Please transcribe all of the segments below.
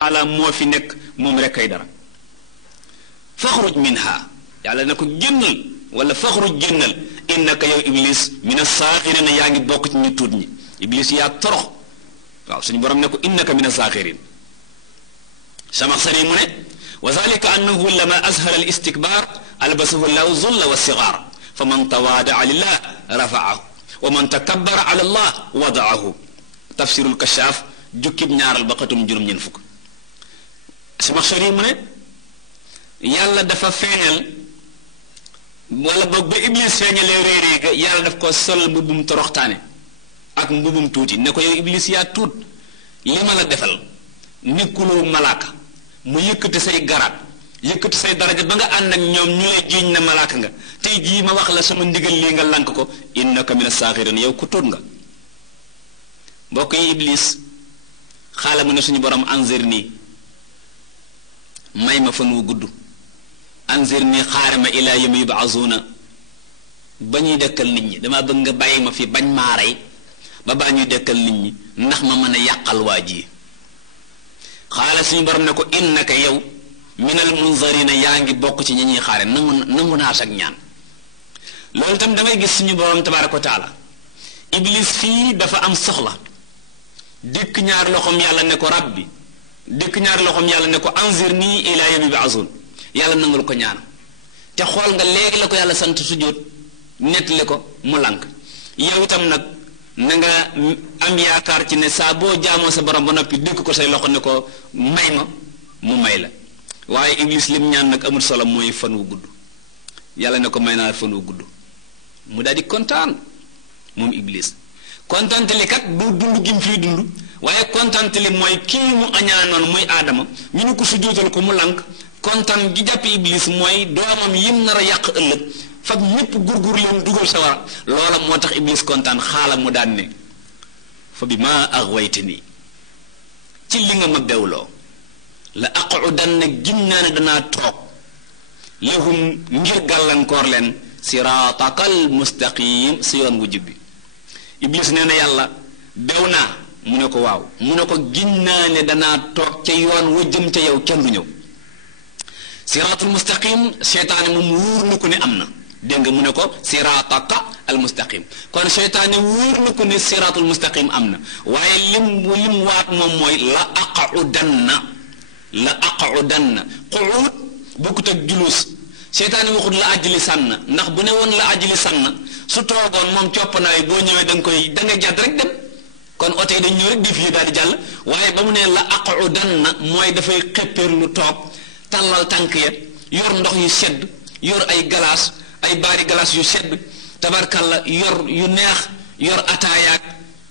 ala moo fi nekk moom rek kay dara faxruj minha yàlla na ko génnal wala faxruj génnal innaka yow iblis min as-saaxirina yaa ngi bokk ci ñu tuut ñi iblis yaa torox waaw suñu borom ne ko innaka min as-saaxirin Samaxsari mu ne wa zalika annahu lama azhara al-istikbar albasahu llahu zulla wa sigaar fa man tawaadaa lillah rafaahu wa man takabbara ala allah wadaahu tafsirul kashaaf jukkib ñaaral ba xatum juróom-ñeent fukk Samaxsari mu ne yàlla dafa feeñal wala boog ba iblis feeñalee réeréer ga yàlla daf ko sol mbubum toroxtaane ak mbubum tuuti ne ko yow iblis yaa tuut li ma la defal nekkuloo malaaka mu yëkkati say garaat yëkkati say daraja ba nga ànd ak ñoom ñu lay jiiñ na malaaka nga tey jii ma wax la sama ndigal lii nga lank ko innaka mina saaxirin yow ku tuut nga mbokk yi iblis xaala mu ne suñu borom anzir nii may ma fan wu gudd anzir nii xaare ma ilaa yawmi yub'asuuna ba ñuy dekkal nit ñi dama bëgg nga bàyyi ma fi bañ maa rey ba baa ñuy dekkal nit ñi ndax ma mën a yàqal waa ji xaala suñu borom ne ko innaka yow minal munzarina yaa ngi bokk ci ñi ñuy xaare nangu naa sag ñaan loolu itam damay gis suñu borom tabaaraka wa taala iblis fii dafa am soxla dikk ñaar loxoom yàlla ne ko rabbi dikk ñaar loxoom yàlla ne ko anzir nii ilaa yawmi yub'asuun yàlla nangul ko ñaan te xool nga léegi la ko yàlla sant sujjóot nettali ko mu lànk yow itam nag na nga am yaakaar ci ne saa boo jaamoo sa borom ba noppi dikk ko say loxo ne ko may ma mu may la waaye iblis lim ñaan nag amul solo mooy fan wu gudd yàlla ne ko may naa fan wu gudd mu daal di kontaan moom iblis kontaante li kat du dund gim fii dund waaye kontaante li mooy kii mu añaanoon muy aadama ñu ne ko sujjóotal ko mu lànk kontaan gi jàpp iblis mooy doomam yim nar a yàq ëllëg fag ñépp gurgur leen dugal sawara loola moo tax iblis kontaan xaala mu daan ne fa bi ma aghwaytani ci li nga ma bewloo la aqudanna ginnaa ne danaa toog lahum ngir gàllankoor leen siraatakal mustaqim si yoon wu jub bi iblis nee na yàlla bew naa mu ne ko waaw mu ne ko ginnaa ne danaa toog ca yoon wa jëm ca yow kenn du ñëw siraatul mustaqim seytaane moom wóor na ko ne am na dégg nga mu ne ko siraataka al mustaqim kon seytaane wóor na ko ne siraatul mustaqim am na waaye lim waat moom mooy la aqudanna quud bokkut ak julus seytaane waxut la ajli sànn ndax bu ne woon la ajli sànn su toogoon moom coppanaay boo ñëwee da nga jàdd rek dem kon oto yi dañ ñëw rek def yi daal di jàll waaye ba mu ne la aqudanna mooy dafay xéppeer lu toog tàllal tànk ya yor ndox yu sedd yor ay galaas ay baari galaas yu sedd tabarkalla yor yu neex yor ataayaak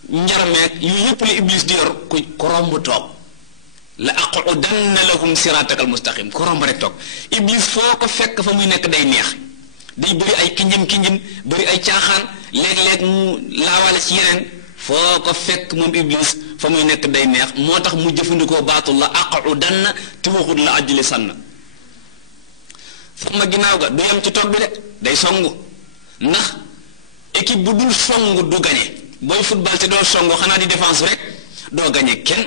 njarmeek yu yépp la iblis di yor ku romb toog la aqudanna lahum siratakal mustaqim ku romb rek toog iblis foo ko fekk fa muy nekk day neex day bëri ay kinjim bëri ay caaxaan léeg-léeg mu laawaale ci yeneen foo ko fekk moom iblis fa muy nekk day neex moo tax mu jëfandikoo baatul la aqudanna te waxut la ajli sànn ma ginnaaw ga du yem ci toog bi de day songu ndax équipe bu dul songu du gañe booy football te doo songu xanaa di défense rek doo gañe kenn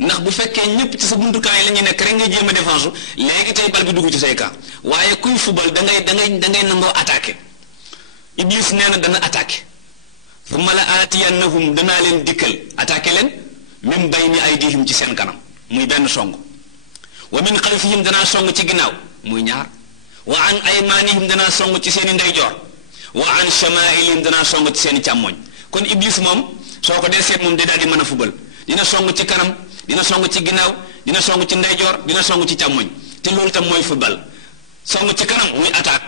ndax bu fekkee ñépp ci sa buntukaay la ñuy nekk rek ngay jéem a défense léegi tey bal bi dugg ci say camp waaye kuy football da ngay nangoo attaqué iblis nee na dana attaqué thumma la aatiyannahum danaa leen dikkal attaqué leen min bayni aydihim ci seen kanam muy benn song wa min xalfihim danaa song ci ginnaaw muy ñaar wa an aymanihim danaa song ci seeni ndeyjoor wa an shamailihim danaa song ci seeni càmmoñ kon iblis moom soo ko dee seet moom day daal di mën a fubal dina song ci kanam dina song ci ginnaaw dina song ci ndeyjoor dina song ci càmmoñ te loolu tam mooy fubal song ci kanam muy attaque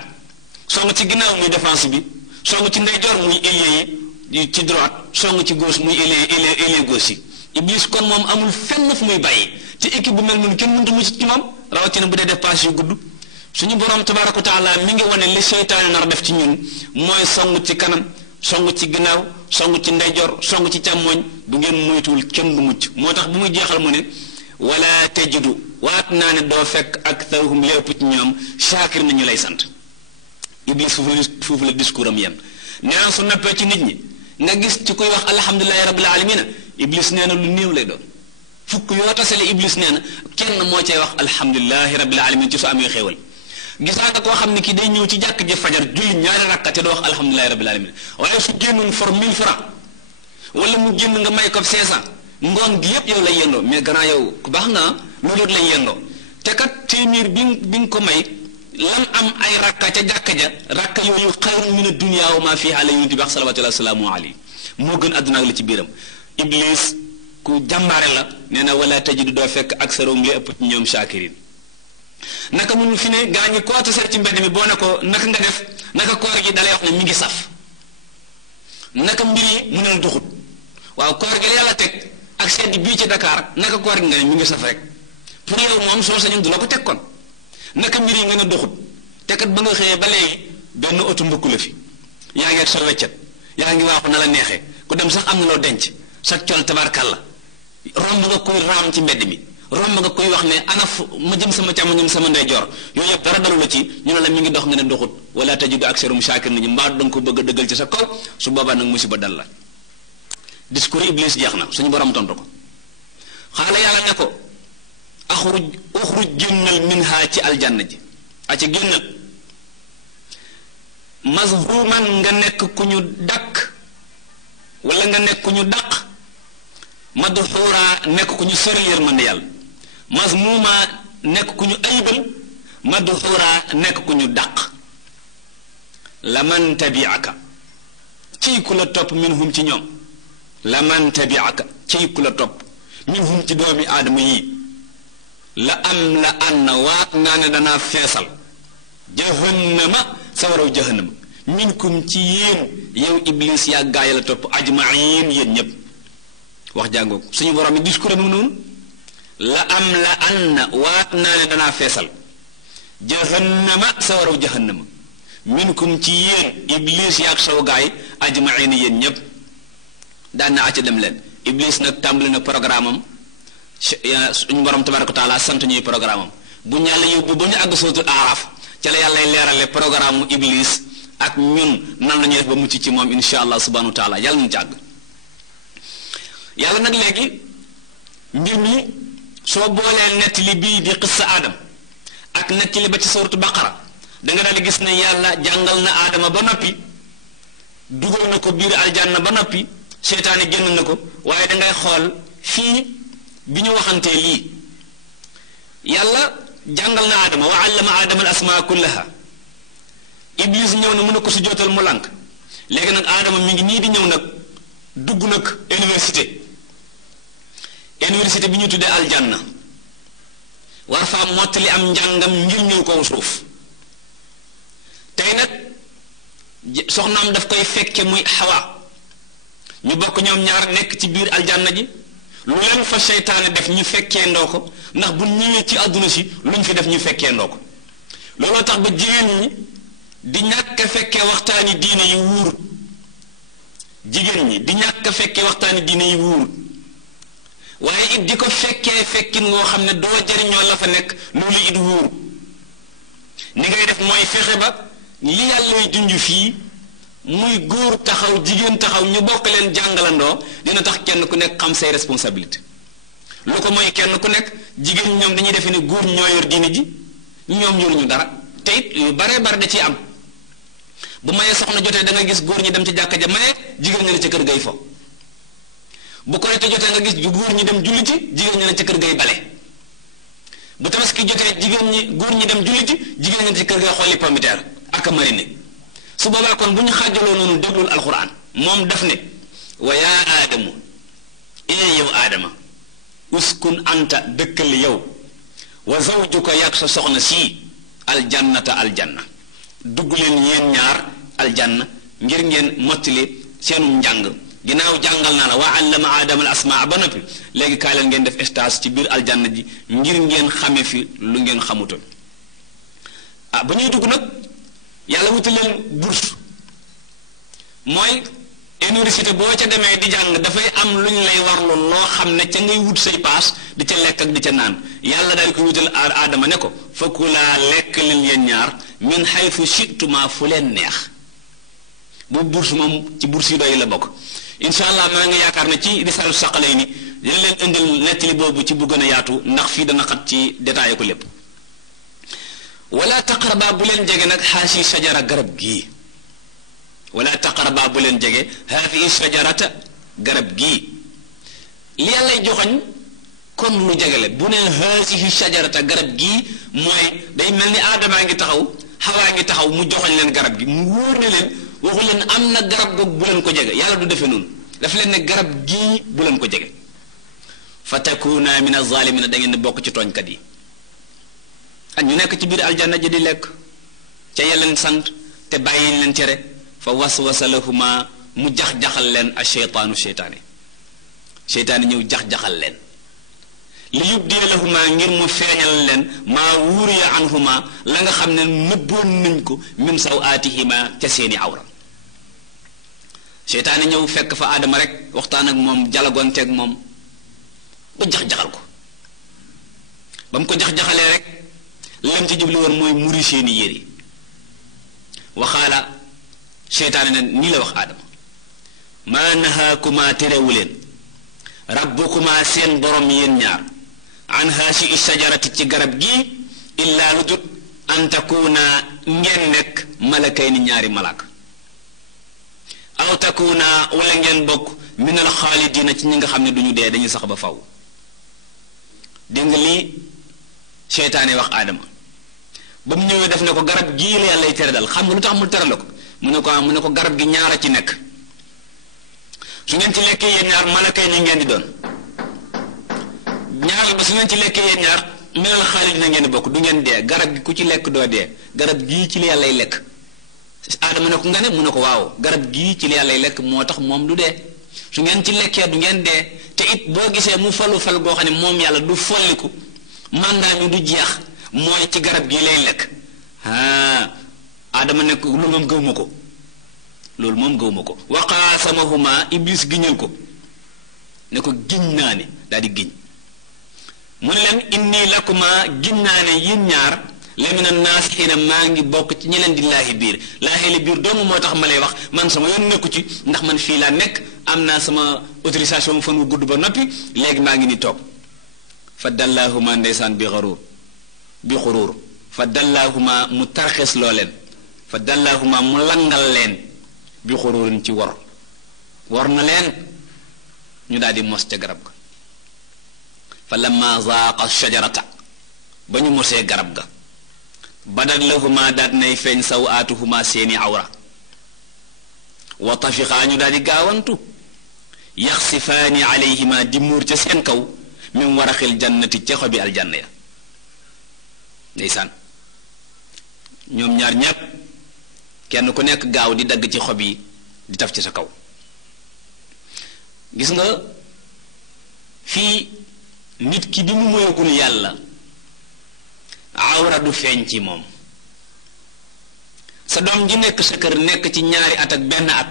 song ci ginnaaw muy défense bi song ci ndeyjoor muy ailier yi ci droite song ci gauche muy ailier gauche yi iblis kon moom amul fenn fu muy bàyyi ci équipe bu mel noonu kenn mënut a mucc ci moom rawatina bu dee def passe yu gudd suñu borom tabaaraka wa taala mi ngi wane li seytaane nar def ci ñun mooy song ci kanam song ci ginnaaw song ci ndeyjoor song ci càmmooñ bu ngeen moytuwul kenn du mucc moo tax bu muy jeexal mu ne wala tajidu waat naa ne doo fekk aktharuhum li ëpp ci ñoom shaakir nañu lay sant iblis foofu la discours am yem nee na su noppee ci nit ñi nga gis ci kuy wax alhamdulilahi rabbil alamina iblis nee na lu néew lay doon fukk yoo tasale iblis nee na kenn moo cay wax alhamdulilahi rabbil alamin ci su amee xéewal gisaa nga koo xam ne kii day ñëw ci jàkk ji fajar julli ñaari rakka te doo wax alhamdulilahi rabbil alamin waaye su génnoon for 1000 francs wala mu génn nga may ko 500 ngoon gi yépp yow lay yendoo mais gannaaw yow ku baax nga loolu lay yendoo te kat téeméer bi nga ko may lan am ay rakka ca jàkka ja rakka yooyu xayrun mina dunya wa ma fiha la yonent bi wax salawatullahi wa salaamu alayhi moo gën àdduna ak li ci biiram iblis ku jàmbaare la nee na wala tajidu doo fekk aksarum li ëpp ci ñoom shakirin naka mun fi ne gaa ñi koo tasee ci mbedd mi boo ne ko naka nga def naka koor gi dalay wax ne mi ngi saf naka mbir yi mu ne la duxut waaw koor gi la yàlla teg ak sedd bii ci Dakar naka koor gi nga ne mi ngi saf rek pour yow moom soo sañoon du la ko teg kon naka mbir yi nga ne duxut te kat ba nga xëyee ba léegi benn oto mbëkku la fi yaa ngi ak sa weccet yaa ngi waaxu na la neexee ku dem sax am na loo denc sa col tabarkalla romb nga kuy raam ci mbedd mi romb nga kuy wax ne ana fu ma jëm sama càmmoñ sama ndeyjoor yooyu yëpp dara dalu la ci ñu ne la mi ngi dox nga ne doxut wala tajidu aksarum shakirin ñi mbaa danga ko bëgg a dëggal ci sa kaw su boobaa nag musiba dal la discours iblis jeex na suñu borom tontu ko xaala yàlla ne ko uxruj génnal minha ci aljanna ji a ci génnal mazhuman nga nekk ku ñu dakk wala nga nekk ku ñu daq madxuura nekk ku ñu sori yërmande yàlla mazmuma nekk ku ñu ayibal madxuura nekk ku ñu daq laman tabiaka ciy ku la topp minhum ci ñoom laman tabiaka ciy ku la topp minhum ci doomi aadama yi la am la an na waat naa ne danaa feesal jahannama sawaraw jahannama minkum ci yéen yow iblis yaa gaay la topp ajmain yéen ñépp wax jàngoog suñu borom yi discours mu noonu la am la an na waat naa ne danaa feesal jahannama sawaraw jahannama minkum ci yéen iblis yaa ak saw gaay ajmain yéen ñépp daan na acca dem leen iblis nag tàmbali na programme am suñu borom tabaraka wa taala sant ñuy programme am bu ñu yàlla yóbbu ba ñu àgg sootul aaraaf ca la yàlla leerale programme mu iblis ak ñun nan la ñuy def ba mucc ci moom insha allah subhanahu wa taala yàlla nañu ci àgg yàlla nag léegi mbir mi soo boolee nettali bii di qissa aadam ak nettali ba ci suuratu baqara danga daal di gis ne yàlla jàngal na aadama ba noppi dugal na ko biir aljanna ba noppi seytaane génn na ko waaye dangay xool fii bi ñu waxantee lii yàlla jàngal na aadama wa allama aadama al asmaa kullaha iblis ñëw na mën a ko sujjóotal mu lànk léegi nag aadama mi ngi nii di ñëw nag dugg nag université bi ñu tuddee aljanna war faa mottali am njàngam ngir ñëw kaw suuf tey nag soxnaam daf koy fekke muy xawa ñu bokk ñoom ñaar nekk ci biir aljanna ji lu leen fa seytaane def ñu fekkee ndoo ko ndax bu ñëwee ci àdduna si luñ fi def ñu fekkee ndoo ko looloo tax ba jigéen ñi di ñàkk a fekkee waxtaani diine yi wuurut jigéen ñi di ñàkk a fekkee waxtaani diine yi wuurut waaye it di ko fekkee fekkin woo xam ne doo jariñoo la fa nekk loolu it wuurut ni ngay def mooy fexe ba li yàlla junj fii muy góor taxaw jigéen taxaw ñu bokk leen jàngalandoo dina tax kenn ku nekk xam say responsabilité lu ko mooy kenn ku nekk jigéen ñoom dañuy defe ne góor ñoo yor diine ji ñoom yoruñu dara te it yu bare bare da ciy am bu mayee soxna jotee da nga gis góor ñi dem ci jàkka ja maye jigéen ñi ne ca kër gay fo bu korite jotee nga gis góor ñi dem julli ci jigéen ñi ne ca kër gay bale bu tabaski jotee góor ñi dem julli ci jigéen ñi ne ca kër gay xolli pomiteer ak marine su boobaa kon bu ñu xaajaloo noonu déglul alxuraan moom daf ne wa yaa aadamu yow aadama uskun anta dëkkal yow wa zawjuka yàgg sa soxna sii aljannata aljanna dugg leen yéen ñaar aljanna ngir ngeen mottali seenu njàng ginnaaw jàngal naa la wa allama aadama al asmaa ba noppi léegi kaay leen ngeen def stage ci biir aljanna ji ngir ngeen xame fi lu ngeen xamutoon ba ñuy dugg nag yàlla wutal leen bourse mooy université boo ca demee di jàng dafay am lu ñu lay warlu loo xam ne ca ngay wut say paas di ca lekk ak di ca naan yàlla daal di ko wutal aadama ne ko fakulaa lekk leen yéen ñaar min haythu shi'tuma fu leen neex boobu bourse moom ci bourse yi doy la bokk insha allah maa ngi yaakaar ne ci risaalu Saqalayni dina leen indil nettali boobu ci bu gën a yaatu ndax fii dana xat ci détaillé ko lépp. wala taqaraba bu leen jege nag haasi sajara garab gii wala taqaraba bu leen jege haasi sajarata garab gii li yàllay joxoñ kon lu jegele bu ne haasi sajarata garab gii mooy day mel ni aadamaa ngi taxaw xawaa ngi taxaw mu joxoñ leen garab gi mu wóor ne leen waxu leen am na garab googu bu leen ko jege yàlla du defee noonu daf leen ne garab gii bu leen ko jege fa takuna min az-zalimina da ngeen di bokk ci tooñkat yi ak ñu nekk ci biir aljanna ji di lekk ca yeleen sant te bàyyi leen cere fa waswasa lahuma mu jax-jaxal leen a sheytaanu seytaane ñëw jax-jaxal leen li yubdi lahuma ngir mu feeñal leen maa wuuriya anhuma la nga xam ne nëbboon nañ ko min sawaatihima ca seeni awra seytaane ñëw fekk fa aadama rek waxtaan ak moom jalagoonteeg moom ba jax-jaxal ko ba mu ko jax-jaxalee rek lam ci jubli woon mooy muri seeni yére waxaala seytaane ne nii la wax aadama maa nahaakuma terewu leen rabbukuma seen borom yéen ñaar an haasi sajarati ci garab gi illaa lu dut an takuuna ngeen nekk malakay ni ñaari malaaka aw takuuna wala ngeen bokk minal xaalidina ci ñi nga xam ne duñu dee dañuy sax ba faw dégg nga lii seytaane wax aadama ba mu ñëwee def ne ko garab gii la yàlla tere dal xam nga lu tax mu tere la ko mu ne ko garab gi ñaara ci nekk su ngeen ci lekkee yéen ñaar malaka yi ngeen di doon ñaar ba su ngeen ci lekkee yéen ñaar minal xaalidina ngeen di bokk du ngeen dee garab gi ku ci lekk doo dee garab gii ci la yàllay lekk aadama ne ko nga ne mu ne ko waaw garab gii ci la yàllay lekk moo tax moom du dee su ngeen ci lekkee du ngeen dee te it boo gisee mu falu fal goo xam ne moom yàlla du folliku mandat mi du jeex mooy ci garab gii lay lekk aadama ne ko loolu moom gëwuma ko wa qaasamahuma iblis giñal ko ne ko giñ naa ne daal di giñ mu ne leen inni lakuma giñ naa ne yéen ñaar lamina naasixiina maa ngi bokk ci ñi leen di laahi biir doomu moo tax ma lay wax man sama yoon nekku ci ndax man fii laa nekk am naa sama autorisation fan wu gudd ba noppi léegi maa ngi ni toog fa dallaahuma ndeysaan bi xuruur fa dallaahuma mu tarxes loo leen fa dallaahuma mu langal leen bi xuruurin ci wor na leen ñu daal di mos ca garab ga fa lamma zaaqa shajarata ba ñu mosee garab ga badat lahuma daat nay feeñ sawaatuhuma seeni awra wa tafiqaa ñu daal di gaawantu yaxsifaani alayhima di muur ca seen kaw min waraxil jannati ca xobi aljanna ya ndeysaan ñoom ñaar ñépp kenn ku nekk gaaw di dagg ci xob yi di taf ci sa kaw gis nga fii nit ki bi mu moyagul yàlla awra du feeñ ci moom sa doom ji nekk sa kër nekk ci ñaari at ak benn at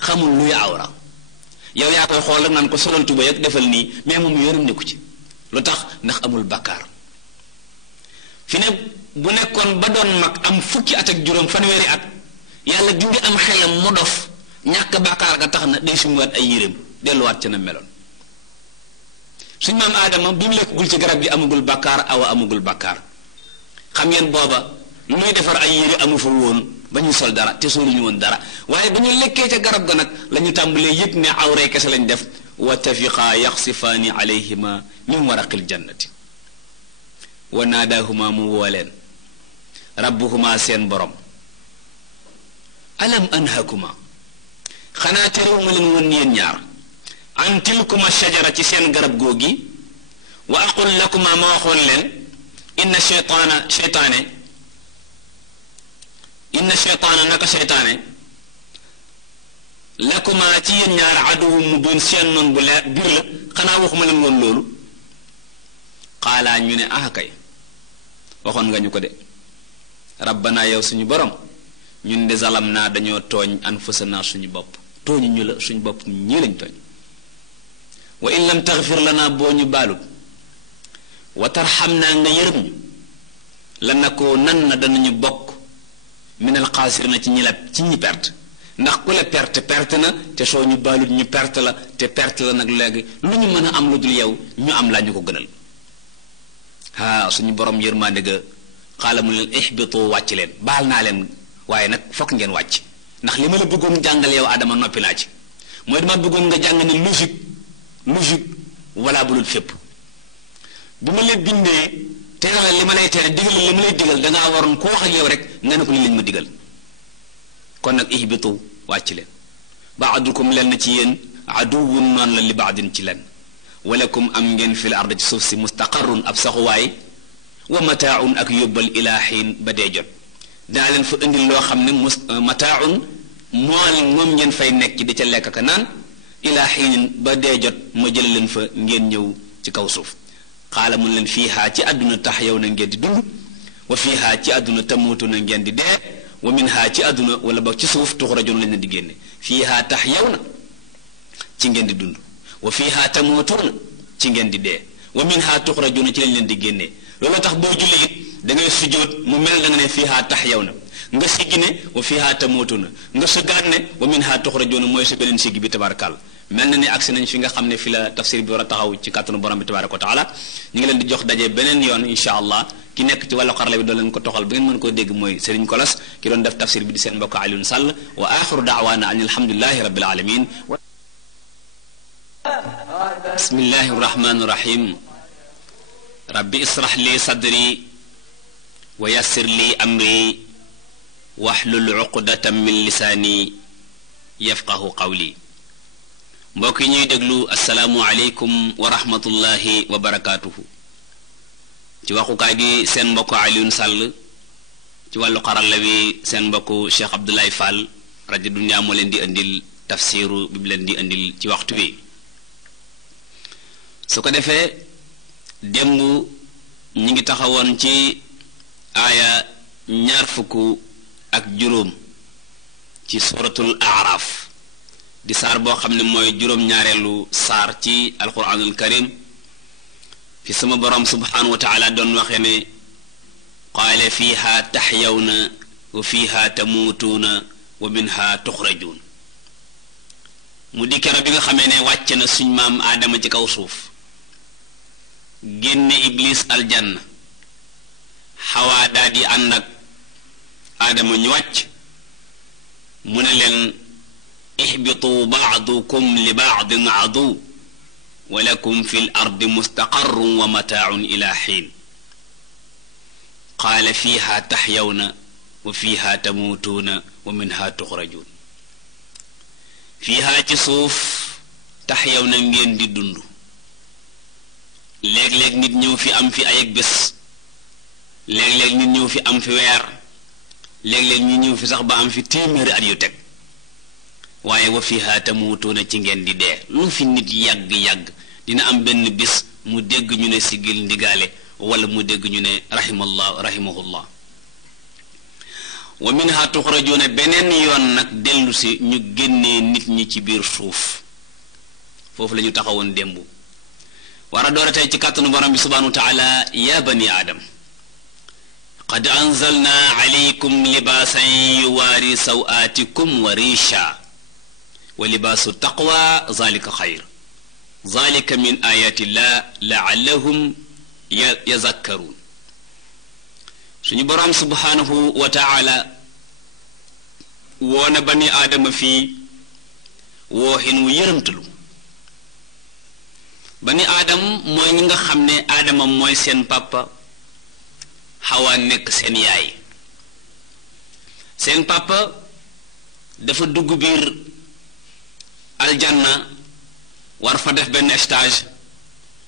xamul luy awra yow yaa koy xool rek naan ko solal tuba yak defal nii mais moom yoram nekku ci lu tax ndax amul bàkkaar fi ne bu nekkoon ba doon mag am fukki at ak juróom fanweeri at yàlla dindi am xelam mu dof ñàkk bàkkaar ga tax na day sumuwaat ay yéreem delluwaat ca na meloon suñ maam aadama bi mu lekkagul ci garab gi amagul bàkkaar awa amagul bàkkaar xam ngeen booba lu muy defar ay yére amu fa woon ba ñu sol dara te soluñu woon dara waaye ba ñu lekkee ca garab ga nag la ñu tàmbalee yëg ne awree kese lañ def wa tafiqaa yaxsifaani alayhima min waraqil jannati wa naadaahuma mu woo leen rabbuhuma seen borom alam anhakuma xanaa terewuma leen woon yéen ñaar an tilkuma shajara ci seen garab googi wa aqul lakuma ma waxoon leen inna sheytaana naka sheytaane lakuma ci yéen ñaar aduwum mu doon seen noon bu leer biir la xanaa waxuma leen woon loolu xaalaa ñu ne ah kay waxoon nga ñu ko de rabbana yow suñu borom ñun de zalam naa dañoo tooñ anfusana suñu bopp tooñu ñu la suñu bopp ñii lañ tooñ wa in lam taxfir lana boo ñu baalut wa tarxam naa nga yërëm ñu la na ko nan na danañu bokk minal xaasirina ci ñi perte ndax ku la perte na te soo ñu baalut ñu perte la te perte la nag léegi lu ñu mën a am lu dul yow ñu am laa ñu ko gënal suñu borom yërmande ga xaala mu leen ihbitu wàcc leen baal naa leen waaye nag fokk ngeen wàcc ndax li ma la bëggoon jàngal yow Adama noppi naa ci mooy dama bëggoon nga jàng ne logique wala bulul fépp bi ma leen bindee tere la li ma lay tere digal li ma lay digal dangaa waroon ku wax ak yow rek nga ne ko li lañ ma digal kon nag ihbitu wàcc leen baadukum leen na ci yéen aduwun noonu la li baadin ci leen walakum am ngeen fil ard ci suuf si mustaqarrun ab saxuwaay wa mataaun ak yóbbal ilaa xiin ba dee jot daa leen fa indil loo xam ne mataaun moom ngeen fay nekk di ca lekk ka naan ilaa xiinin ba dee jot ma jël leen fa ngeen ñëw ci kaw suuf xaala mun leen fiihaa ci àdduna tax yow na ngeen di dund wa fiihaa ci àdduna tamuutu na ngeen di dee wa minhaa ci àdduna wala ba ci suuf tuxrajoon lañ leen di génne fiihaa tax yow na ci ngeen di dund wa fiihaa tamuutuuna ci ngeen di dee wa minhaa tuxrajoon ci lañ leen di génne loolu tax boo julli it da ngay sujjóot mu mel da nga ne fiihaa tax yow na nga siggi ne wa fiihaa tamuutuuna nga sëggaat ne wa minhaa tuxrajoon mooy sa beneen siggi bi tabaarkalla mel na ni agsi nañ fi nga xam ne fi la tafsir bi war a taxaw ci kàttanu borom bi tabaaraka wa taala ñu ngi leen di jox daje beneen yoon insha allah ki nekk ci wàllu xarala bi doo leen ko toxal ba ngeen mën koo dégg mooy Serigne Kolas ki doon def tafsir bi di seen mbokk Alioune Sall wa axiru daawaana an alhamdulillahi rabbil alamin bismillahi rahmani rahim rabbi israh li sadri wa yassir li amri wahlul uqdatan min lisaani yafqahu qawli mbokk yi ñuy déglu asalaamu aleykum wa rahmatullahi wa barakaatuhu ci waxukaay gi seen mbokk Alioune Sall ci wàllu xarala wi seen mbokk Cheikh Abdoulaye Fall rajo Dunya moo leen di indil tafsiru bi leen di indil ci waxtu wi su ko defee démb ñi ngi taxawoon ci aaya 25 ci suratul Aaraaf di saar boo xam ne mooy juróom-ñaareelu saar ci alquranul karim fi sama borom subhanahu wa taala doon waxee ne qaala fiiha taxyawna wa fiiha tamuutuuna wa minha tuxrajuun mu di kero bi nga xamee ne wàcc na suñ maam aadama ci kaw suuf génne iblis aljanna xawaa daa di ànd ak aadama ñu wàcc mu ne leen ihbitu baadukum li baadin aduw wa lakum fi l ardi mustaqarrun wa mataaun ila xiin qaala fiiha taxyawna wa fiiha tamuutuuna wa minha tuxrajuun fiiha ci suuf taxyawna ngeen di dund léeg-léeg nit ñëw fi am fi ay ak bés léeg-léeg nit ñëw fi am fi weer léeg-léeg ñu ñëw fi sax ba am fi téeméeri at yu teg waaye wa fiha tamuutuuna ci ngeen di dee lu fi nit yàgg-yàgg dina am benn bis mu dégg ñu ne siggil ndigaale wala mu dégg ñu ne rahimahullah wa minha tuxrajuuna beneen yoon nag dellu si ñu génnee nit ñi ci biir suuf foofu la ñu taxawoon démb war a doora tey ci kàttanu borom bi subhanahu wa taala ya bani aadam qad anzalna alaykum libaasan yuwaari sawaatikum wa riisha wa libaasu taqwa zalika xayr zalika min ayatillah laallahum yazakkaruun suñu boroom subhanahu wa taala woona bani aadama fii wooxin wu yërëmtalu bani aadam mooy ñi nga xam ne aadama mooy seen papa xawaa nekk seen yaay seen papa dafa dugg biir aljanna war fa def benn stage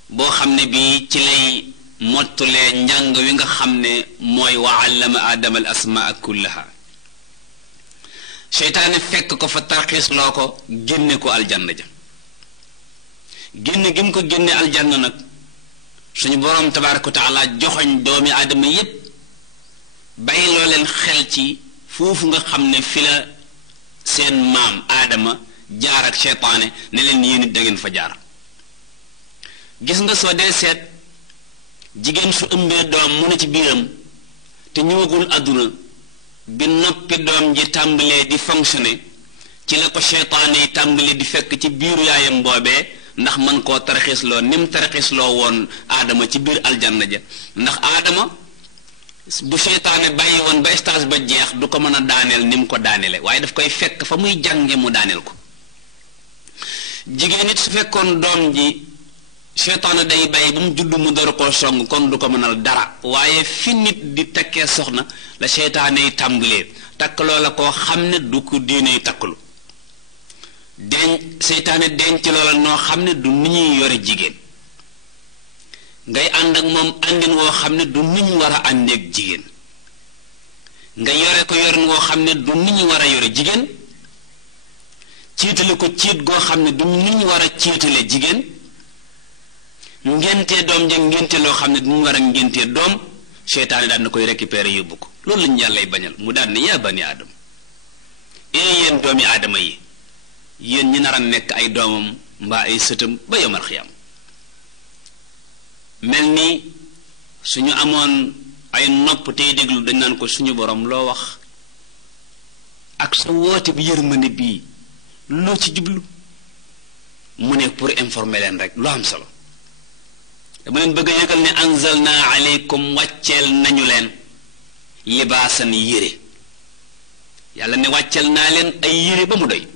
boo xam ne bii ci lay mottulee njàng wi nga xam ne mooy wa allama aadama al asmaa kullaha seytaane fekk ko fa tarxiis loo ko génne ko aljanna ja génne gi mu ko génne aljanna nag suñu boroom tabaaraka wa taala joxoñ doomi aadama yépp bàyyi loo leen xel ci foofu nga xam ne fi la seen maam aadama jaar ak seytaane ne leen yéen it da ngeen fa jaar gis nga soo dee seet jigéen su ëmbee doom mu ne ci biiram te ñëwagul àdduna bi noppi doom ji tàmbalee di fonctionner ci la ko seytaane yi tàmbali di fekk ci biiru yaayam boobee ndax mën koo tarxiisloo ni mu tarxiisloo woon aadama ci biir aljanna ja ndax aadama bu seytaane bàyyi woon ba stage ba jeex du ko mën a daaneel ni mu ko daaneele waaye daf koy fekk fa muy jànge mu daaneel ko jigéen it su fekkoon doom ji seytaane day bàyyi ba mu judd mu door koo song kon du ko mënal dara waaye fi nit di takkee soxna la seytaane yi tàmbalee takk loola koo xam ne du ko diine takkalu seytaane denc loola noo xam ne du ni ñuy yore jigéen ngay ànd ak moom àndin woo xam ne du ni ñu war a àndeek jigéen nga yore ko yorin woo xam ne du ni ñu war a yore jigéen ciitale ko ciit goo xam ne du ni ñu war a ciitale jigéen ngéntee doom ja ngénte loo xam ne du ñu war a ngéntee doom seytaane daan na koy récupérer yóbbu ko loolu lañu yàllay bañal mu daan ne yaa bani aadama yéen doomi aadama yi yéen ñi nar a nekk ay doomam mbaa ay sëtam ba yomal xiyam mel ni suñu amoon ay nopp tey déglu dañ naan ko suñu borom loo wax ak sa woote bi yërmande bii loo ci jublu mu ne pour informer leen rek loo am solo dama leen bëgg a yëgal ne anzalna aleykum wàcceel nañu leen libaasan yére yàlla ne wàcceel naa leen ay yére ba mu doy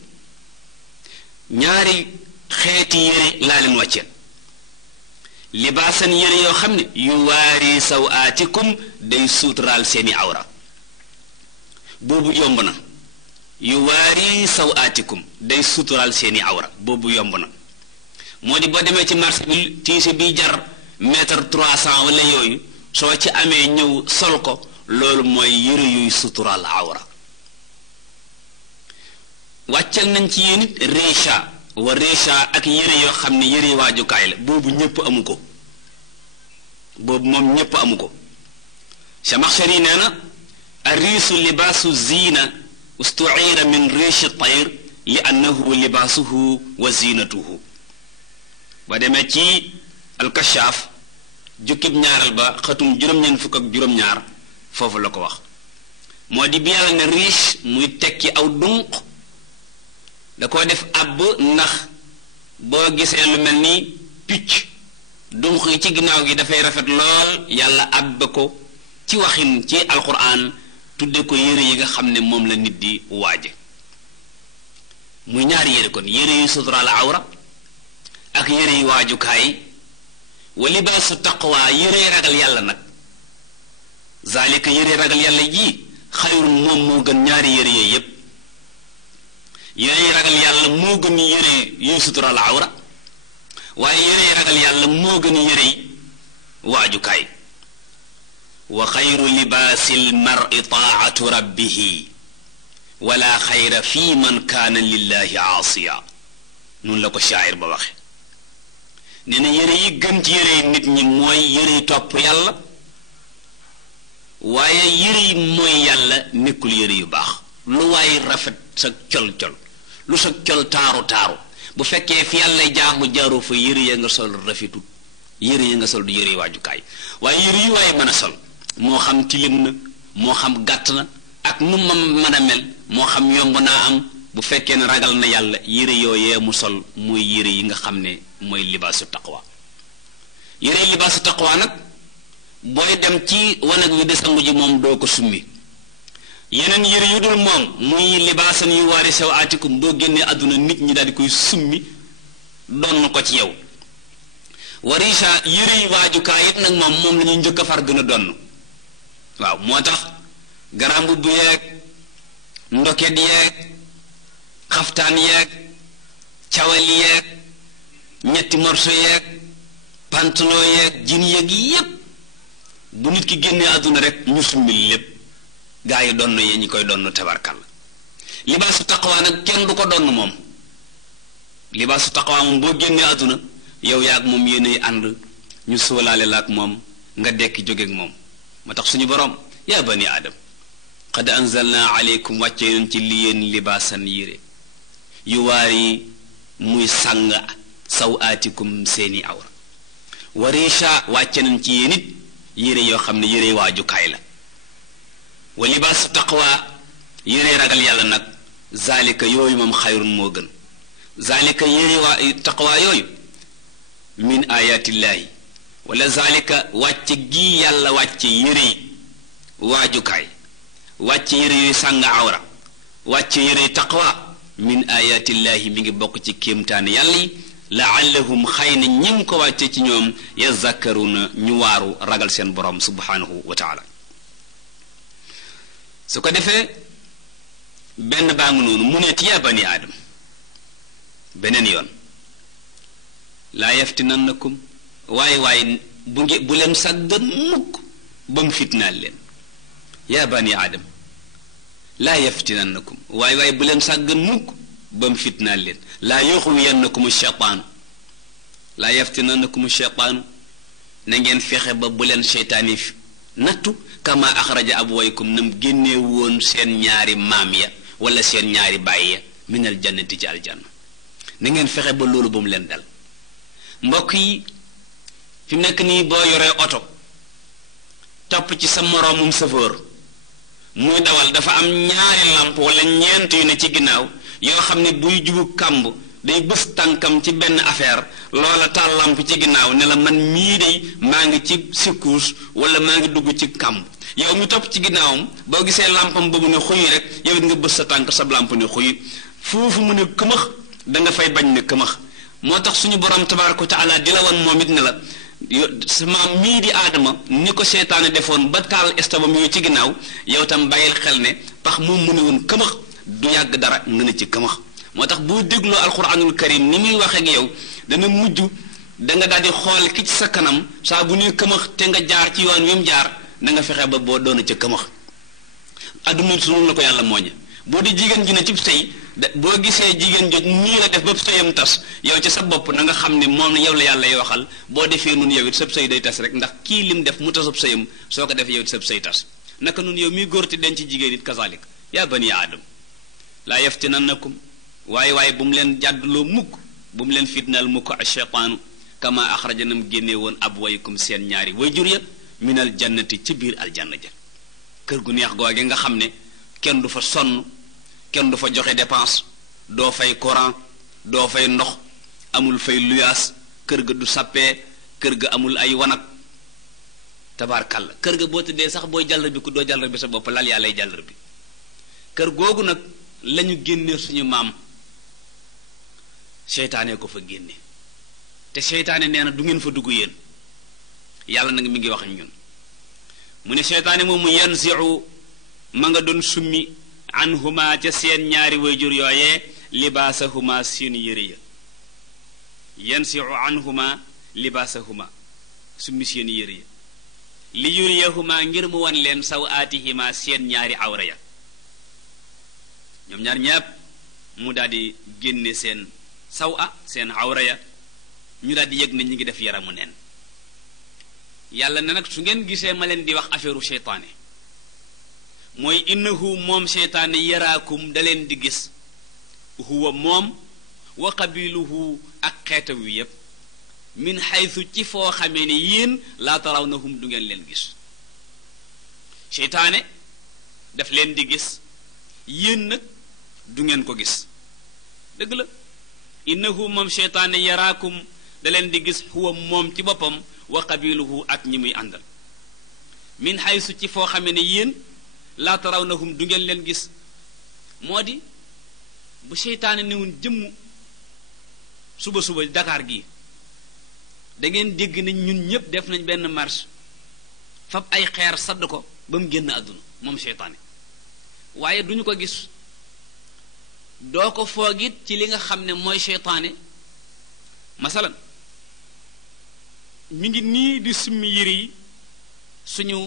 ñaari xeeti yére laa leen wàcceel libaasan yére yoo xam ne yu waari sawaatikum day suuturaal seeni awra boobu yomb na yu waari sawaatikum day suuturaal seeni awra boobu yomb na moo di boo demee ci marché bi tiise bi jar mètre 300 wala yooyu soo ci amee ñëw sol ko loolu mooy yére yuy suuturaal awra wàccal nañ ci yéen it récha wa récha ak yére yoo xam ne yére waajukaay la boobu ñépp amu ko boobu moom ñépp amu ko Chamaxshari nee na ariisu libaasu ziina ustuira min riishi tayr li annahu libaasuhu wa ziinatuhu ba demee ci alkashaaf jukkib ñaaral ba xatum juróom-ñeent fukk ak juróom-ñaar foofu la ko wax moo di bi yàlla ne riche muy tekki aw dunq da ko def àbb ndax boo gisee lu mel ni picc dunq yi ci ginnaaw gi dafay rafet lool yàlla àbb ko ci waxin ci alquran tudde ko yére yi nga xam ne moom la nit di waaje muy ñaari yére kon yére yu suturaal awra ak yére yu waajukaay wa libaasu taqwa yére ragal yàlla nag zalika yére ragal yàlla ji xayrun moom moo gën ñaari yére yooyu yépp yére ragal yàlla moo gën yére yuy suturaal awra waaye yére ragal yàlla moo gën yére waajukaay wa xayru libaasil mar'i taa'atu rabbihi wala xayra fi man kaana lillahi aasiya noonu la ko shaa'ir ba waxe nee na yére yi gën ci yére nit ñi mooy yére topp yàlla waaye yére yi mooy yàlla nekkul yére yu baax lu waaye rafet sa col-col lu sa col taaru-taaru bu fekkee fi yàlla jaamu jaaru fa yére ya nga sol rafetut yére ya nga sol du yére waajukaay waaye yére yi waaye mën a sol moo xam tilim na moo xam gàtt na ak nu ma mën a mel moo xam yomb naa am bu fekkee ne ragal na yàlla yére yooyee mu sol mooy yére yi nga xam ne mooy libaasu taqwa yére libaasu taqwa nag booy dem ci wanag wi de sangu ji moom doo ko summi yeneen yére yu dul moom muy libaasan yu waari sew aatikum boo génnee àdduna nit ñi daal di koy summi donn ko ci yow warisha yére yi waajukaay yépp nag moom la ñuy njëkk a far gën a donn waaw moo tax garambu bu yeeg ndoket yeeg xaftaan yeeg cawal yeeg ñetti morso yeeg pantalon yeeg jin yeeg yépp bu nit ki génnee àdduna rek ñu summil lépp gaa yi donn yee ñi koy donn tabarkal libaasu taqwa nag kenn du ko donn moom libaasu taqwa moom boo génnee àdduna yow yaag moom yéenay ànd ñu sóolaale la ak moom nga dekki jógeek moom moo tax suñu boroom yaa bani aadam qad anzalna aleykum wàcce yoon ci li yéen libaasan yére yu waari muy sàng saw aatikum seeni awra wa riisha wàcce nañ ci yéen it yére yoo xam ne yére waajukaay la wa libaasu taqwa yére ragal yàlla nag zalika yooyu moom xayrun moo gën zalika yére waa taqwa yooyu min ayatillahi wala zalika wàcce gi yàlla wàcce yére yi waajukaay wàcce yére yooyu sàng awra wàcce yére yi taqwa min ayatillahi mi ngi bokk ci kéemtaani yàlla yi laallahum xëy na ñim ko wàcce ci ñoom yazakkaruna ñu waaru ragal seen borom subhanahu wa taala su ko defee benn baa ngi noonu mu neet yaa bani aadam beneen yoon laa yaftinannakum waaye bu leen sàggan mukk ba mu fitnaal leen yaa bani aadam laa yaftinannakum waaye bu leen sàggan mukk ba mu fitnaal leen laa yuxwiyannakum shaytaanu laa yaftinannakum shaytaanu na ngeen fexe ba bu leen seytaani nattu kama axraja abwaykum nam génnee woon seen ñaari maam ya wala seen ñaari baay ya minal jannati ci aljanna na ngeen fexe ba loolu ba mu leen dal mbokk yi fi mu nekk nii boo yoree oto topp ci sa moroomum chauffeur muy dawal dafa am ñaari lamp wala ñeent yu ne ci ginnaaw yoo xam ne buy jubu kàmb day bës tànkam ci benn affaire loola taal lamp ci ginnaaw ne la man mii day maa ngi ci secours wala maa ngi dugg ci kàmb yow mi topp ci ginnaawam boo gisee lampam boobu ne xuy rek yow it nga bës sa tànk sa lamp ne xuy foofu mu ne këmax da nga fay bañ ne këmax moo tax suñu borom tabaaraka wa taala di la wan moom it ne la sama mii di aadama ni ko seytaane defoon ba taal estabam yooyu ci ginnaaw yow tam bàyyil xel ne pax moom mu ne woon këmax du yàgg dara nga ne ci këmax moo tax boo dégloo alquranul karim ni muy wax ak yow dana mujj da nga daal di xool ki ci sa kanam saa bu ne këmax te nga jaar ci yoon wi mu jaar na nga fexe ba boo doona ca këmax adduna su la ko yàlla mooñe boo di jigéen ji ne ci sëy boo gisee jigéen jot nii la def ba sëyam tas yow ci sa bopp na nga xam ne moom yow la yàlla waxal boo defee nun yow it sab sëy day tas rek ndax kii lim def mu tasab sëyam soo ko defee yow it sab sëy tas naka nun yow miy góor te denc jigéen it kazalik yaa bani aadam laa yaftinannakum waaye bu mu leen jàdduloo mukk bu mu leen fitnaal mukk asheytaanu kama axrajanam génne woon abwaykum seen ñaari wayjur ya minal jannati ci biir aljanna ja kër gu neex googe nga xam ne kenn du fa sonn kenn du fa joxe dépense doo fay courant doo fay ndox amul fay luyaas kër ga du sàppee kër ga amul ay wanag tabaarkàlla kër ga boo tëddee sax booy jàllar bi ku doo jàllar bi sa bopp lal yaa lay jàllar bi kër googu nag lañu génnee suñu maam seytaane ko fa génne te seytaane nee na du ngeen fa dugg yéen yàlla nag mi ngi wax ak ñun mu ne seytaane moom mu yanzi'u ma nga doon summi anhuma ca seen ñaari wayjur yooyee libaasahuma seen yére ya yanzi'u anhuma libaasahuma summi seen yére ya li yuriyahuma ngir mu wan leen sawaatihima seen ñaari awra ya ñoom ñaar ñépp mu daal di génne seen seen awra ya ñu daal di yëg ne ñi ngi def yaramu neen yàlla ne nag su ngeen gisee ma leen di wax affaireu seytaane mooy innahu moom seytaane yaraakum da leen di gis huwa moom wa qabiluhu ak xeetam wi yépp min xaytu ci foo xamee ne yéen laa tarawnahum du ngeen leen gis seytaane daf leen di gis yéen nag du ngeen ko gis dëgg la innahu moom seytaane yaraakum da leen di gis huwa moom ci boppam wa qabiluhu ak ñi muy àndal min xaysu ci foo xamee ne yéen laa tarawnahum du ngeen leen gis moo di bu seytaane newun jëmm suba Dakar gii da ngeen dégg nañ ñun ñépp def nañ benn marche fab ay xeer sadd ko ba mu génn àdduna moom seytaane waaye duñu ko gis doo ko foogit ci li nga xam ne mooy seytaane masalan mi ngi nii di summi yére yi suñu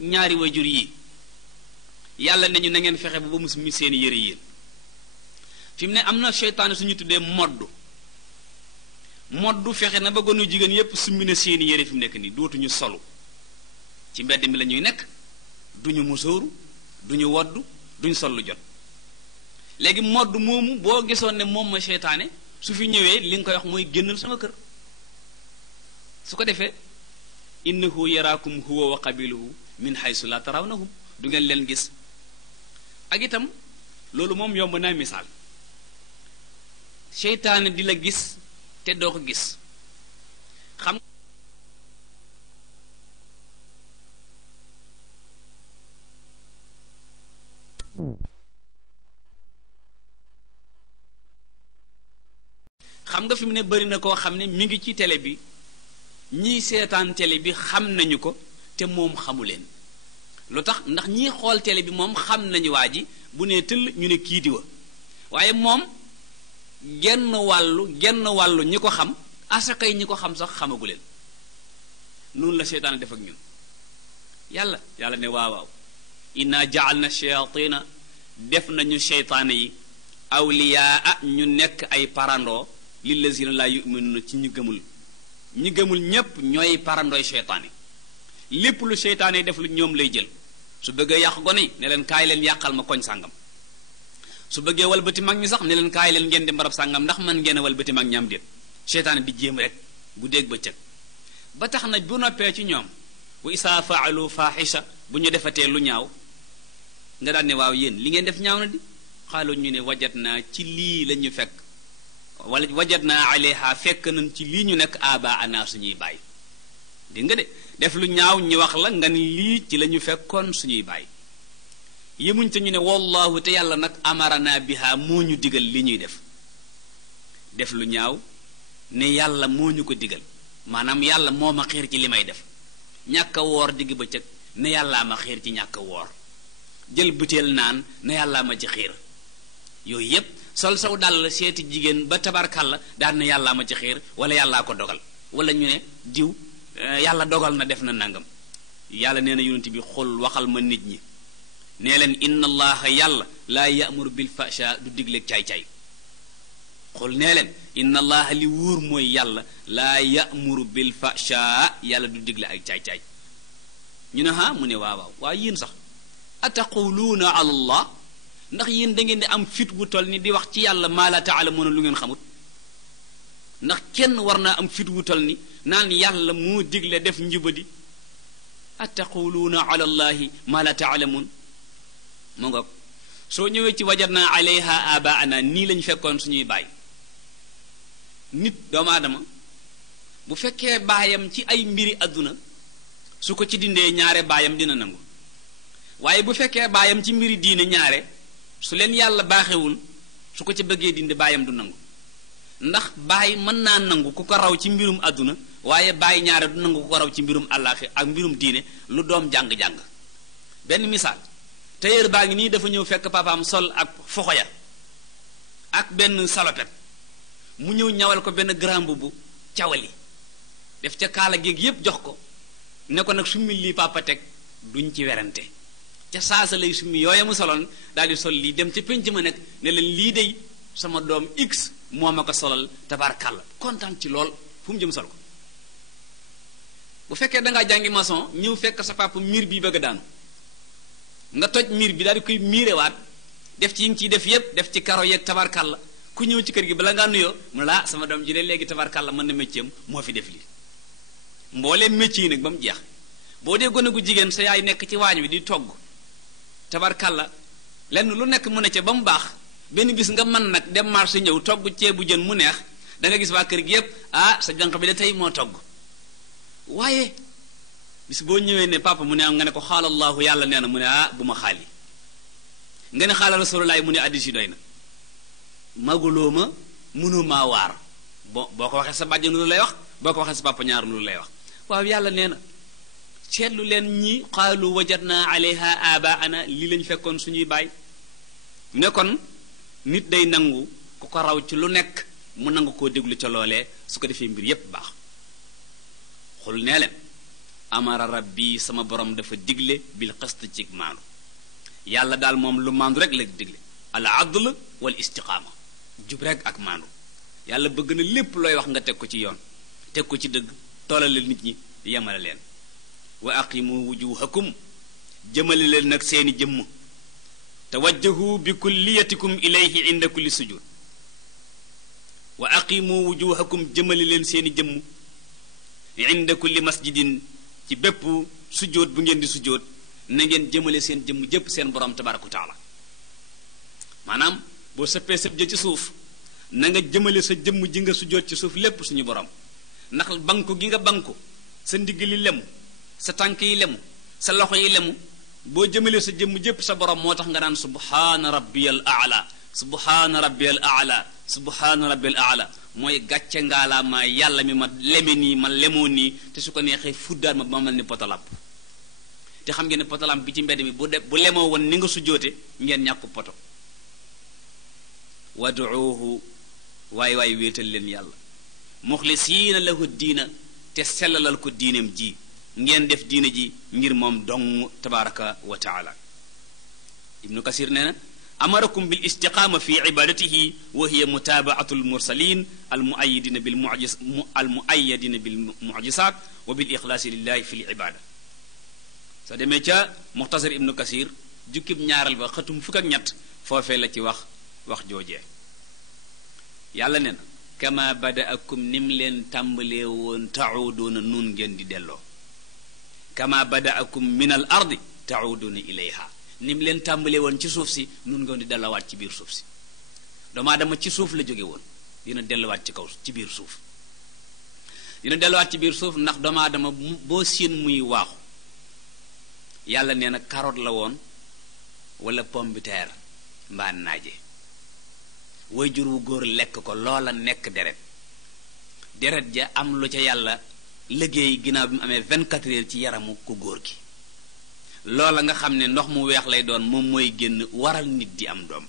ñaari wayjur yi yàlla ne ñu na ngeen fexe ba mu summi seeni yére yéen fi mu ne am na seytaane suñu tuddee moddu fexe na ba gonu jigéen yépp summi na seeni yére fi mu nekk nii dootuñu solu ci mbedd mi la ñuy nekk duñu musóoru duñu woddu duñu sol lu jot léegi modd moomu boo gisoon ne moom mooy seytaane su fi ñëwee li nga koy wax mooy génnal sama kër su ko defee innahu yaraakum huwa wa qabiluhu min haysu la tarawnahum du ngeen leen gis ak itam loolu moom yomb naa misaal. seytaane di la gis te doo ko gis. xam nga fi mu ne bari na koo xam ne mi ngi ci télé bi, ñiy seetaan télé bi xam nañu ko te moom xamu leen. lu tax? ndax ñiy xool télé bi moom xam nañu waa ji bu nee tëll ñu ne kii di wa, waaye moom genn wàllu ñi ko xam, asakay ñi ko xam sax xamagu leen. noonu la seytaane def ak ñun. yàlla ne waaw inna ja'alna shayatina, def nañu seytaane yi awliyaa ñu nekk ay parandoo lillazina laa yu'minuna ci ñu gëmul. ñi gëmul ñépp ñooy parandooy seytaane. lépp lu seytaane yi def lu ñoom lay jël. su bëggee yàq gone yi ne leen kaay leen yàqal ma koñ sàngam. su bëggee walbati mag ñi sax ne leen kaay leen ngeen di barab sàngam ndax man ngeen a walbati mag ñaam déet. seytaane di jéem rek bu dégg ba cëg ba tax na bu noppee ci ñoom wa isaa faalu faaxisha, bu ñu defatee lu ñaaw nga daan ne waaw yéen li ngeen def ñaaw na di. xaalu ñu ne wajat naa ci lii la ñu fekk, wala wajat naa alayha fekk nañ ci lii ñu nekk aba ana suñuy bàyyi. dégg nga de def lu ñaaw ñu wax la nga ni lii ci la ñu fekkoon suñuy bàyyi. yemuñ te ñu ne wallahu te yàlla nag amarana biha moo ñu digal li ñuy def lu ñaaw ne yàlla moo ñu ko digal, maanaam yàlla moo ma xiir ci li may def. ñàkk a woor digg bëccëg ne yàllaa ma xiir ci ñàkk a woor. jël butéel naan ne yàllaa ma ci xiir. yooyu yépp sol saw dal seeti jigéen ba tabarkalla daan ne yàllaa ma ci xiir, wala yàllaa ko dogal, wala ñu ne diw yàlla dogal na def na nangam. yàlla nee na yonent bi xul waxal ma nit ñi nee leen inna allaha yàlla laa ya'muru bil fahsha, du digleeg caay-caay. xul nee leen inna allaha li wóor mooy yàlla laa ya'muru bil fahsha, yàlla du digle ak caay-caay. ñu ne mu ne waaw yéen sax ataquluuna ala allah, ndax yéen da ngeen di am fit wu toll ni di wax ci yàlla maa la ta'lamuuna lu ngeen xamut. ndax kenn war naa am fit wu toll ni naan yàlla moo digle def njubadi. ataquluuna ala allahi maa la ta'lamuun. mu ngoog soo ñëwee ci wajadna alayha abaana, nii lañu fekkoon suñuy baay. nit doomu aadama bu fekkee baayam ci ay mbiri àdduna su ko ci dindee ñaare baayam dina nangu, waaye bu fekkee baayam ci mbiri diine ñaare su leen yàlla baaxewul su ko ci bëggee dindi baayam du nangu. ndax baay mën naa nangu ku ko raw ci mbirum àdduna, waaye baay ñaare du nangu ku ko raw ci mbirum àllaaxi ak mbirum diine lu doom jàng-jàng. benn misaal, tailleur baa ngi nii dafa ñëw fekk papaam sol ak foxoya ak benn salopette, mu ñëw ñawal ko benn grand mbubb cawali def ca kaala géeg yépp jox ko ne ko nag summi lii papa teg, duñ ci werante. ca saasa lay summi yooye mu soloon daal di sol lii dem ca pénc ma nekk ne leen lii dey sama doom x moo ma ko solal tabarkàlla, kontaan ci lool fu mu jëm sol ko. bu fekkee dangaa jàngi maçon ñëw fekk sa papa miir bi bëgg a daanu nga toj miir bi daal di koy miirewaat def ci yi nga ciy def yépp def ci karo yeeg tabarkàlla, ku ñëw ci kër gi bala ngaa nuyoo mu laa sama doom ji de léegi tabarkàlla mën na métier am moo fi def lii. mbooleem métier yi nag ba mu jeex. boo dee gone gu jigéen sa yaay nekk ci waañ wi di togg tabarkàlla lenn lu nekk mu ne ca ba mu baax, benn bis nga mën nag dem marché ñëw togg ceebu jën mu neex, da nga gis waa kër gi yépp sa jànq bi de tey moo togg. waaye bis boo ñëwee ne papa mu ne nga ne ko xaalallahu yàlla nee na mu ne bu ma xaali, nga ne xaala rasulullahi mu ne addis yi doy na. maguloo ma mënoo maa waar boo ko waxee sa bàjjan lu lay wax, boo ko waxee sa papa ñaar lu lay wax. waaw yàlla nee na seetlu leen ñi qaalu wajadna alayha abaana, lii lañ fekkoon suñuy baay. ne kon nit day nangu ku ko raw ci lu nekk mu nangu koo déglu ca loolee, su ko defee mbir yépp baax. xul nee leen amara rabbi, sama borom dafa digle bil qist ci maandu. yàlla daal moom lu maandu rek la digle, al adl wal istiqaama, jub rek ak maandu. yàlla bëgg na lépp looy wax nga teg ko ci yoon, teg ko ci dëgg, toolale nit ñi yemale leen. wa aqimu wujuhakum, jëmale leen nag seeni jëmm. tawajjahu bi kulliyatikum ilayhi inda kulli sujud. wa aqimu wujuhakum, jëmale leen seeni jëmm inda kulli masjidin, ci bépp sujjóot bu ngeen di sujjóot na ngeen jëmale seen jëmm jëpp seen borom tabaraka wa taala. maanaam boo sëppee sëb jë ci suuf na nga jëmale sa jëmm ji nga sujjóot ci suuf lépp suñu borom ndax banku gi nga banku sa ndigg li lemu sa tànk yi lemu sa loxo yi lemu boo jëmale sa jëmm jëpp sa borom moo tax nga naan subhaana rabbiyal aala subhaana rabbiyal aala subhaana rabbiyal aala mooy gàcce ngaalaa ma yàlla mi ma leme nii ma lemoo nii te su ko neexee fuddaat ma ba mel ni potolamp te xam ngeen ne potolamp bi ci mbedd mi bu lemoo woon ni nga sujjóote ngeen ñàkk poto waduuhu waay waay wéetal leen yàlla muxlisiina lahu diina te sellalal ko diineem ji ngeen def diine ji ngir moom dong tabaraka wa taala ibnu kasir nee na amarakum bil istiqaama fi ibadatihi wa hiya mutabaatu almursalin almuayidina bil mucjisat wa bil ixlaasi lillahi fi libada soo demee ca muxtasar ibnu kasir jukkib ñaaral ba xatum fukk ak ñett foofee la ci wax joojee yàlla ne na kama badaakum nim leen tàmbalee woon tauduuna nun ngeen di delloo kama badaakum min al ardi tauduuna ilayha nim leen tàmbalee woon ci suuf si nun ngeen di dellowaat ci biir suuf si doomu aadama ci suuf la jóge woon dina delluwaat ci kaw ci biir suuf dina delluwaat ci biir suuf ndax doomu aadama boo siin muy waaxu yàlla nee na carotte la woon wala pomme de terre mbaa naaje way jur wu góor lekk ko loola nekk deret ja am lu ca yàlla liggéey ginnaaw bi mu amee 24 heures ci yaramu ku góor gi loola nga xam ne ndox mu weex lay doon moom mooy génn waral nit di am doom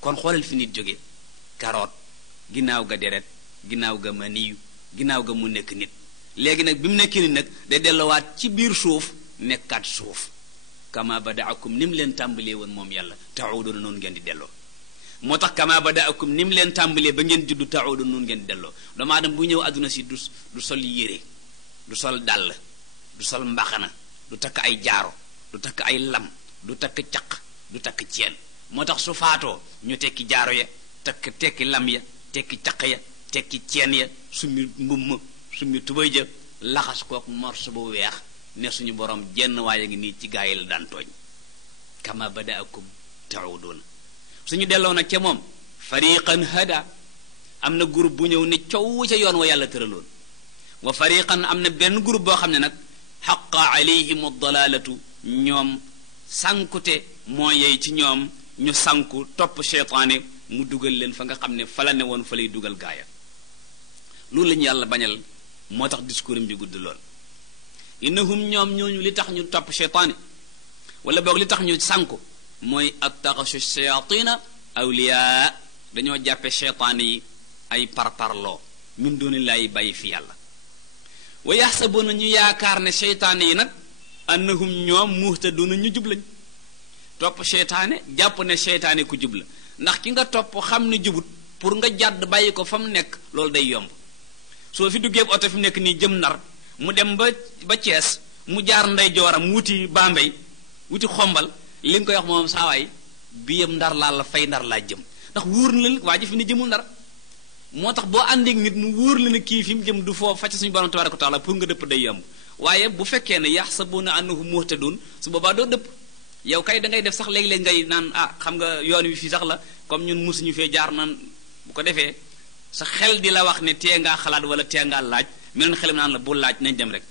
kon xoolal fi nit jóge carotte ginnaaw ga deret ginnaaw ga maniyu ginnaaw ga mu nekk nit léegi nag bi mu nekk nit nag day delluwaat ci biir suuf nekkaat suuf kama badaakum ni mu leen tàmbalee woon moom yàlla ta'uduna noonu ngeen di delloo moo tax kama badaakum ni mu leen tàmbalee ba ngeen juddu ta'uduna noonu ngeen di delloo doomu aadama bu ñëw àdduna si du sol yére du sol dàll du sol mbaxana du takk ay jaaro du takk ay lam du takk caq du takk ceen moo tax su faatoo ñu tekki jaaro ya tekki lam ya tekki caq ya tekki ceen ya summi mbumm summi tubay ja laxas kook morso bu weex ne suñu borom jenn waaye ngi nii ci gaa yi la daan tooñ kama badaakum ta'uduna suñu delloo nag ca moom fariqan hada am na groupe bu ñëw ne coow ca yoon wa yàlla tëraloon wa fariqan am na benn groupe boo xam ne nag xaqa alayhim dalalatu ñoom sankute moo yey ci ñoom ñu sanku topp seytaane mu dugal leen fa nga xam ne fa la ne woon fa lay dugal gaaya loolu lañu yàlla bañal moo tax discours am bi gudd lool innahum ñoom ñooñu li tax ñu topp seytaane wala boog li tax ñu sanku mooy attaxasu shayatina awliya dañoo jàppe seytaane yi ay parparloo min doonillaahi bàyyi fi yàlla wa yaxsabuna ñu yaakaar ne seytaane yi nag annahum ñoom muhtaduna ñu jublañ topp seytaane jàpp ne seytaane ku jubla ndax ki nga topp xam ne jubut pour nga jàdd bàyyi ko fa mu nekk loolu day yomb soo fi duggee oto fi mu nekk nii jëm Ndar mu dem ba Cees mu jaar ndeyjooram wuti Bambey wuti xombal li nga koy wax moom saawaay bi yëm Ndar laa la fay Ndar laa jëm ndax wóor na la waa ji fi ne jëmul Ndar moo tax boo àndeek nit mu wóor la ne kii fi mu jëm du foofu facc suñu borom tabaraka wa taala pour nga dëpp day yomb waaye bu fekkee ne yaxsabuna annahum muhtadun su boobaa doo dëpp yow kay da ngay def sax léeg-léeg ngay naan xam nga yoon wi fii sax la comme ñun mosuñu fee jaar naan bu ko defee sa xel di la wax ne tee ngaa xalaat wala tee ngaa laaj meneen xelam naan la bu laaj nañ dem rek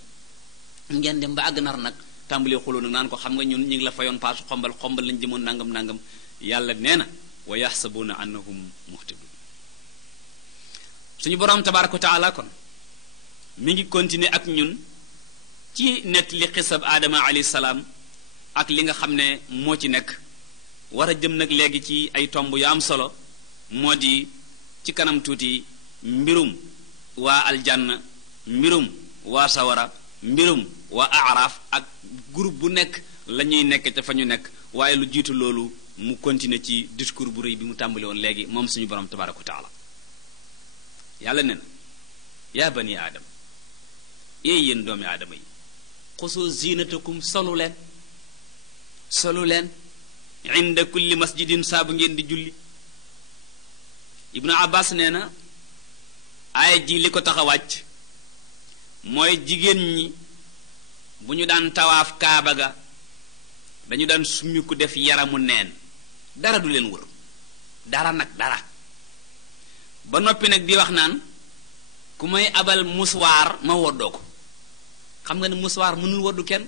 ngeen dem ba àgg Nar nag tàmbalee xuloo nag naan ko xam nga ñun ñu ngi la fayoon paasu xombal lañ jëmoon nangam yàlla nee na wa yaxsabuna annahum muhtadun suñu borom tabaraka wa taala kon mi ngi continuer ak ñun ci net li xisab aadama alayhi salaam ak li nga xam ne moo ci nekk war a jëm nag léegi ci ay tomb yu am solo moo di ci kanam tuuti mbirum waa aljanna mbirum waa sawara mbirum waa aaraaf ak groupe bu nekk la ñuy nekk ca fa ñu nekk waaye lu jiitu loolu mu continuer ci discours bu rëy bi mu tàmbali woon léegi moom suñu borom tabaraka wa taala yàlla ne na yaa bani aadama éey yéen doomi aadama yi xusu zinatakum solu leen inda kulli masjidin saa bu ngeen di julli ibnu abbas nee na aaya ji li ko tax a wàcc mooy jigéen ñi bu ñu daan tawaaf kaaba ga dañu daan summiku def yaramu neen dara du leen wër dara nag dara ba noppi nag di wax naan ku may abal muswaar ma woddoo ko xam nga ne muswaar mënul woddu kenn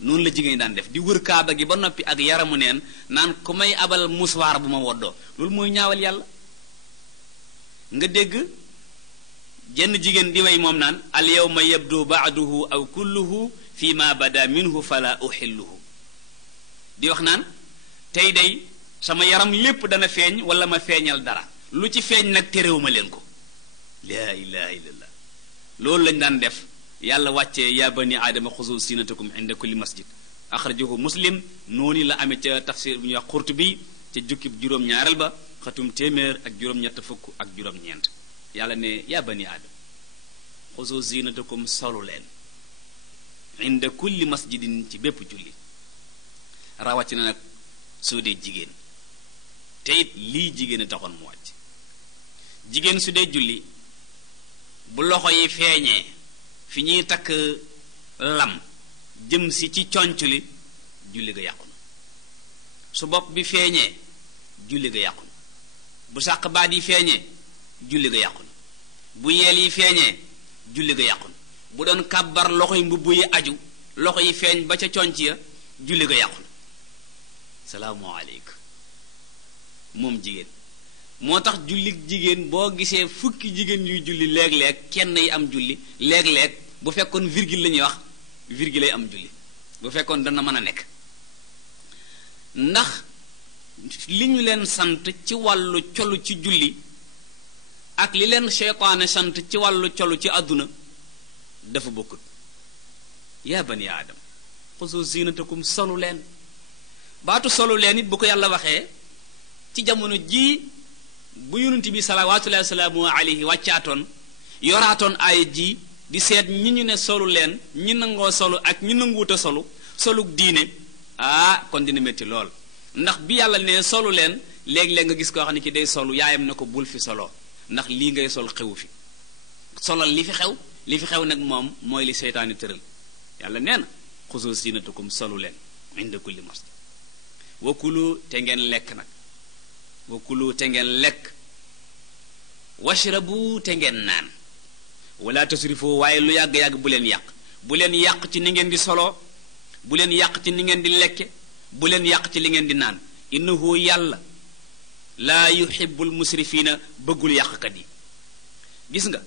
noonu la jigéen daan def di wër kaaba gi ba noppi ak yaramu neen naan ku may abal muswaar bu ma woddoo loolu mooy ñaawal yàlla nga dégg jenn jigéen di way moom naan al yawma yabdu ba'duhu aw kulluhu fi ma bada minhu fala uhilluhu di wax naan tey day sama yaram lépp dana feeñ wala ma feeñal dara lu ci feeñ nag terewuma leen ko laa ilaha illallah loolu lañ daan def yàlla wàccee ya bani aadama xuzu sinatakum inda kulli masjid axrajahu muslim noonu la amee ca tafsir bu ñuy wax Qurtubi ca jukkib juróom-ñaareel ba xatum téeméer ak juróom-ñett fukk ak juróom-ñeent yàlla ne ya bani aadama xuzu sinatakum solu leen inda kulli masjidin ci bépp julli rawatina nag soo dee jigéen te it lii jigéen a taxoon mu wàcc jigéen su dee julli bu loxo yi feeñee fi ñuy takk lam jëm si ci conc li julli ga yàqu na su bopp bi feeñee julli ga yàqu na bu sàq baat yi feeñee julli ga yàqu na bu yeel yi feeñee julli ga yàqu na bu doon kàbbar loxo yi mbubb yi aju loxo yi feeñ ba ca conc ya julli ga yàqu na salaamualeykum moom jigéen moo tax julli jigéen boo gisee fukki jigéen yuy julli léeg-léeg kenn yi am julli léeg-léeg bu fekkoon virgule la ñuy wax virgule lay am julli bu fekkoon dana mën a nekk ndax li ñu leen sant ci wàllu colu ci julli ak li leen seytaane sant ci wàllu colu ci àdduna dafa bokkut yaa bani aadam xuzu zinatakum solu leen baatu solu leen it bu ko yàlla waxee ci jamono jii bu yonent bi salawaatullahi wa salaamu alayhi wàccaatoon yoraatoon aaya ji di seet ñi ñu ne solu leen ñi nangoo solu ak ñi nanguwuta solu soluk diine kon dina métti lool ndax bi yàlla ne solu leen léeg-léeg nga gis koo xam ne ki day solu yaayam ne ko bul fi solo ndax lii ngay sol xewu fi solal li fi xew nag moom mooy li seytaani tëral yàlla nee na xuzu zinatakum solu leen inda kulli masjid wa kulu te ngeen lekk nag wa kulu te ngeen lekk washrabu te ngeen naan wala tasrifu waaye lu yàgg-yàgg bu leen yàq ci ni ngeen di solo bu leen yàq ci ni ngeen di lekke bu leen yàq ci li ngeen di naan innahu yàlla laa yuhibbul musrifina bëggul yàqkat yi gis nga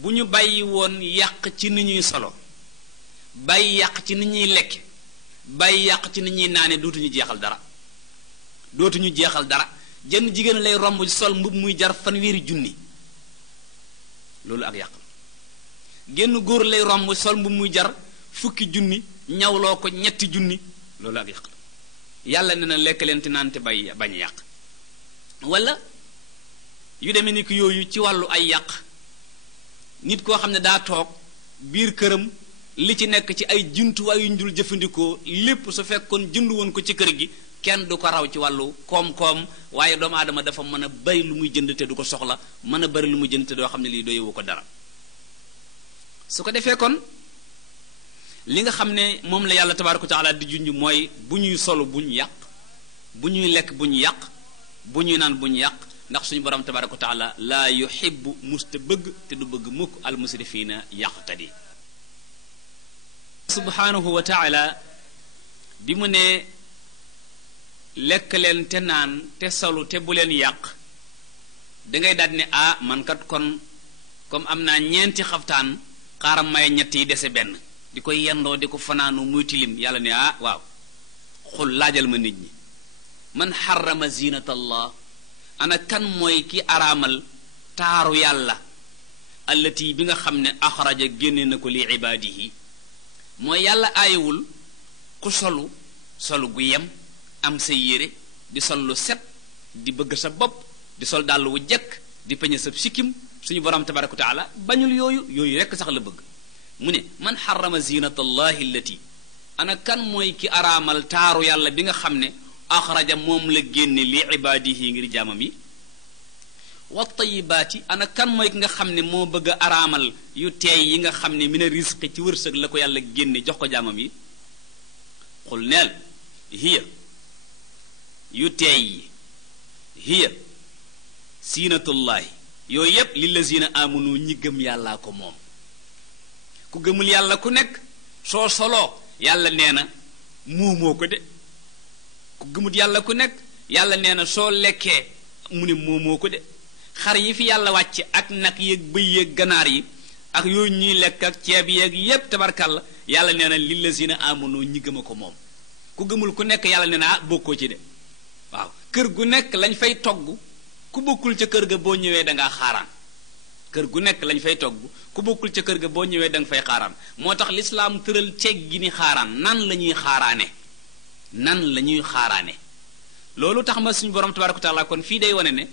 bu ñu bàyyi woon yàq ci ni ñuy solo bàyyi yàq ci ni ñuy lekke bàyyi yàq ci ni ñuy naane dootuñu jeexal dara jenn jigéen lay romb sol mbub muy jar fanweeri junni loolu ak yàq genn góor lay romb sol mbub muy jar fukki junni ñawloo ko ñetti junni loolu ak yàq yàlla ne na lekk leen te naan te bañ yàq wala yu demee ni ki yooyu ci wàllu ay yàq nit koo xam ne daa toog biir këram li ci nekk ci ay jumtuwaay yu ñu dul jëfandikoo lépp su fekkoon jëndu woon ko ci kër gi kenn du ko raw ci wàllu koom-koom waaye doomu aadama dafa mën a bari lu muy jënd te du ko soxla mën a bari lu muy jënd te doo xam ne lii doyewu ko dara su ko defee kon li nga xam ne moom la yàlla tabaaraka wa taala di junj mooy bu ñuy solu bu ñu yàq bu ñuy lekk bu ñu yàq bu ñuy naan bu ñu yàq ndax suñu borom tabaaraka wa taala laa yuhibbu musta bëgg te du bëgg mukk al musrifiina yàqkat yi subhaanahu wa taala bi mu ne lekk leen te naan te solu te bu leen yàq dangay daal ne man kat kon comme am naa ñeenti xaftaan xaaram may ñett yi dese benn di koy yendoo di ko fanaanu muy tilim yàlla ne waaw xul laajal ma nit ñi man xarama zinatallah ana kan mooy ki araamal taaru yàlla allati bi nga xam ne axraja génne na ko li ibaadihi mooy yàlla aayewul ku solu gu yem am sa yére di sol lu set di bëgg sa bopp di sol dàll wu jekk di peñe sa sikkim suñu borom tabaraka wa taala bañul yooyu rekk sax la bëgg mu ne man xarama zinatallahi allati ana kan mooy ki araamal taaru yàlla bi nga xam ne axraja moom la génne li ibaadihi ngir jaamam yi wa tayibaati ana kan mooy ki nga xam ne moo bëgg a araamal yu teey yi nga xam ne mina risqi ci wërsëg la ko yàlla génne jox ko jaamam yi xul neel hiya yu teey yi hiya siinatullahi yooyu yépp lillazina amanu ñi gëm yàllaa ko moom. ku gëmul yàlla ku nekk soo soloo yàlla nee na moomoo ko de. ku gëmut yàlla ku nekk yàlla nee na soo lekkee mu ne moomoo ko de. xar yi fi yàlla wàcc ak nag yeeg bëy yeeg ganaar yi ak yooyu ñuy lekk ak ceeb yeeg yépp tabarkalla yàlla nee na lillazina amanu ñi gëm a ko moom. ku gëmul ku nekk yàlla nee na bokkoo ci de. waaw kër gu nekk lañ fay togg ku bokkul ca kër ga boo ñëwee dangaa xaaraan. kër gu nekk lañ fay togg ku bokkul ca kër ga boo ñëwee danga fay xaaraan. moo tax lislaam tëral ceeg gi ni xaaraan nan la ñuy xaaraane. nan la ñuy xaaraane. loolu tax ma suñu borom tabaraka wa taala kon fii day wane ne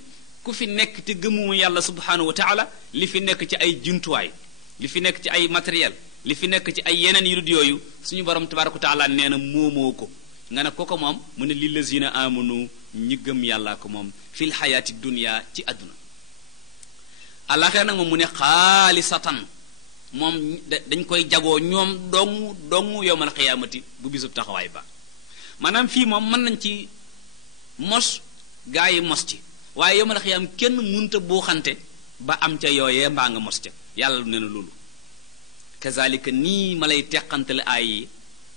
ku fi nekk te gëmuma yàlla subhanahu wa taala li fi nekk ci ay jumtuwaay li fi nekk ci ay matériel li fi nekk ci ay yeneen yu dul yooyu suñu borom tabaraka wa taala nee na moomoo ko. nga ne ko moom mu ne lillazina amanu ñi gëm yàllaa ko moom fil xayaati dunya ci àdduna. àllaaxira nag moom mu ne xaalisatan moom dañ koy jagoo ñoom dong yowmal xiyaamati bu bisub taxawaay ba. maanaam fii moom mën nañ ci mos gaa yi mos ci waaye yowmal xiyaam kenn munta buuxante ba am ca yooyee mbaa nga mos ca yàlla nee na loolu. kazalika nii ma lay teqantale aay yi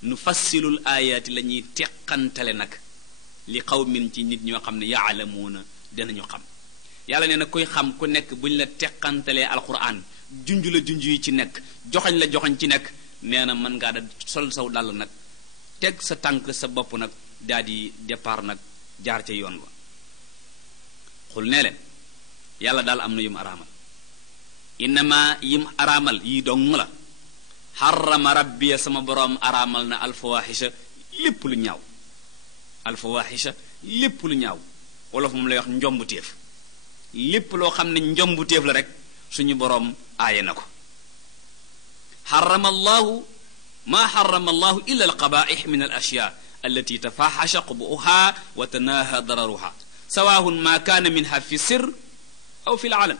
nu fassilul aayaati la ñuy teqantale nag li qawmin ci nit ñoo xam ne yaalamuuna dinañu xam. yàlla nee na kuy xam ku nekk bu ñu la teqantalee alquran junj la junj yi ci nekk joxañ la joxañ ci nekk nee na mën ngaa da sol saw dàll nag teg sa tànk sa bopp nag daal di départ nag jaar ca yoon wa. xul nee leen yàlla daal am na yum araamal innama yim araamal yi dong la xarama rabbiya sama boroom araamal na alfawaxisha lépp lu ñaaw. alfawaxisha lépp lu ñaaw wolof moom lay wax njombuteef. lépp loo xam ne njombuteef la rek suñu boroom aaye na ko. xarama allahu maa xarama allahu illa alqabaix min al ashyaa allati tafaxasha qubuha wa tanaha dararuha sawaahun ma kaana minha fi sir aw fi laalam.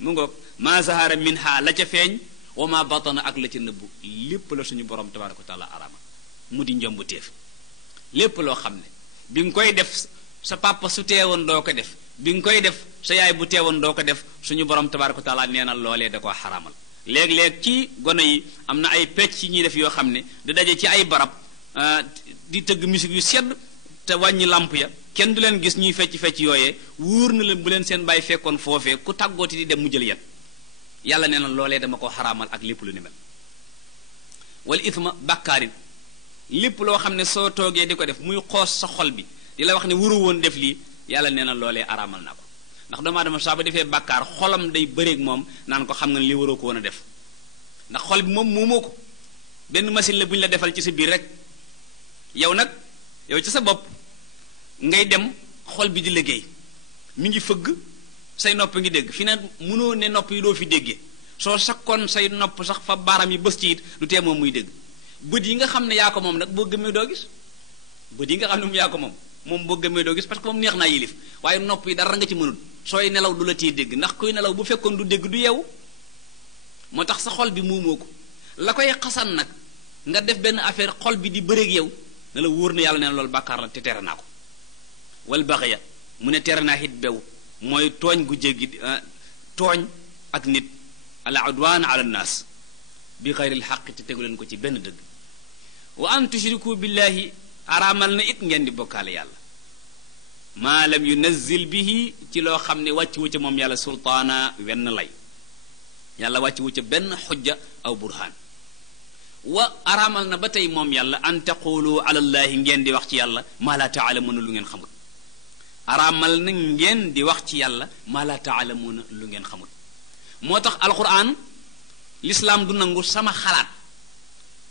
mu ngoog maa zahara minha la ca feeñ wa ma batana ak la ca nëbbu lépp la suñu borom tabaraka wa taala arama mu di njombuteef. lépp loo xam ne bi nga koy def sa papa su teewoon doo ko def bi nga koy def sa yaay bu teewoon doo ko def suñu borom tabaraka wa taala nee na loolee da koo xaraamal. léeg-léeg ci gone yi am na ay pecc yi ñuy def yoo xam ne da daje ci ay barab di tëgg musique yu sedd te wàññi làmp ya kenn du leen gis ñuy fecc yooyee wóor na leen bu leen seen bàyyi fekkoon foofee ku tàggooti di dem mu jël yet. yàlla nee na loolee dama ko xaraamal ak lépp lu ni mel. wala ithma bàkkaarin lépp loo xam ne soo toogee di ko def muy xoos sa xol bi di la wax ne wuru woon def lii yàlla nee na loolee araamal na ko. ndax doomu aadama saa ba defee bàkkaar xolam day bëreeg moom naan ko xam nga ne li waroo ko woon a def ndax xol bi moom moomoo ko benn machine la bu ñu la defal ci sa biir rek yow nag yow ci sa bopp ngay dem xol bi di liggéey mi ngi fëgg say nopp ngi dégg fi ne mënoo ne nopp yi doo fi déggee soo sakkoon say nopp sax fa baaram yi bës ci it du tee moom muy dégg. bët yi nga xam ne yaa ko moom nag boo gëmmee doo gis bët yi nga xam ne moom yaa ko moom boo gëmmee doo gis parce que moom neex naa yilif waaye nopp yi dara nga ci mënul sooy nelaw du la ciy dégg ndax kuy nelaw bu fekkoon du dégg du yeewu. moo tax sa xol bi muumoo ko la koy xasan nag nga def benn affaire xol bi di bëreeg yow ne la wóor na yàlla ne loolu bàkkaar la te tere naa ko. wal baxya mu ne tere naa it bew mooy tooñ gu jéggi tooñ ak nit al udwaan ala nnaas bi xayril xaq te tegu leen ko ci benn dëgg. wa an tushriku billahi araamal na it ngeen di bokkaale yàlla maa lam yunazzil bihi ci loo xam ne wàcc wu ca moom yàlla sultaana wenn lay yàlla wàcc wu ca benn xujja aw burhaan. wa araamal na ba tey moom yàlla an taqulu ala llahi ngeen di wax ci yàlla maa la taalamuuna lu ngeen xamul. araamal na ngeen di wax ci yàlla maa la taalamuuna lu ngeen xamul. moo tax alquran lislaam du nangu sama xalaat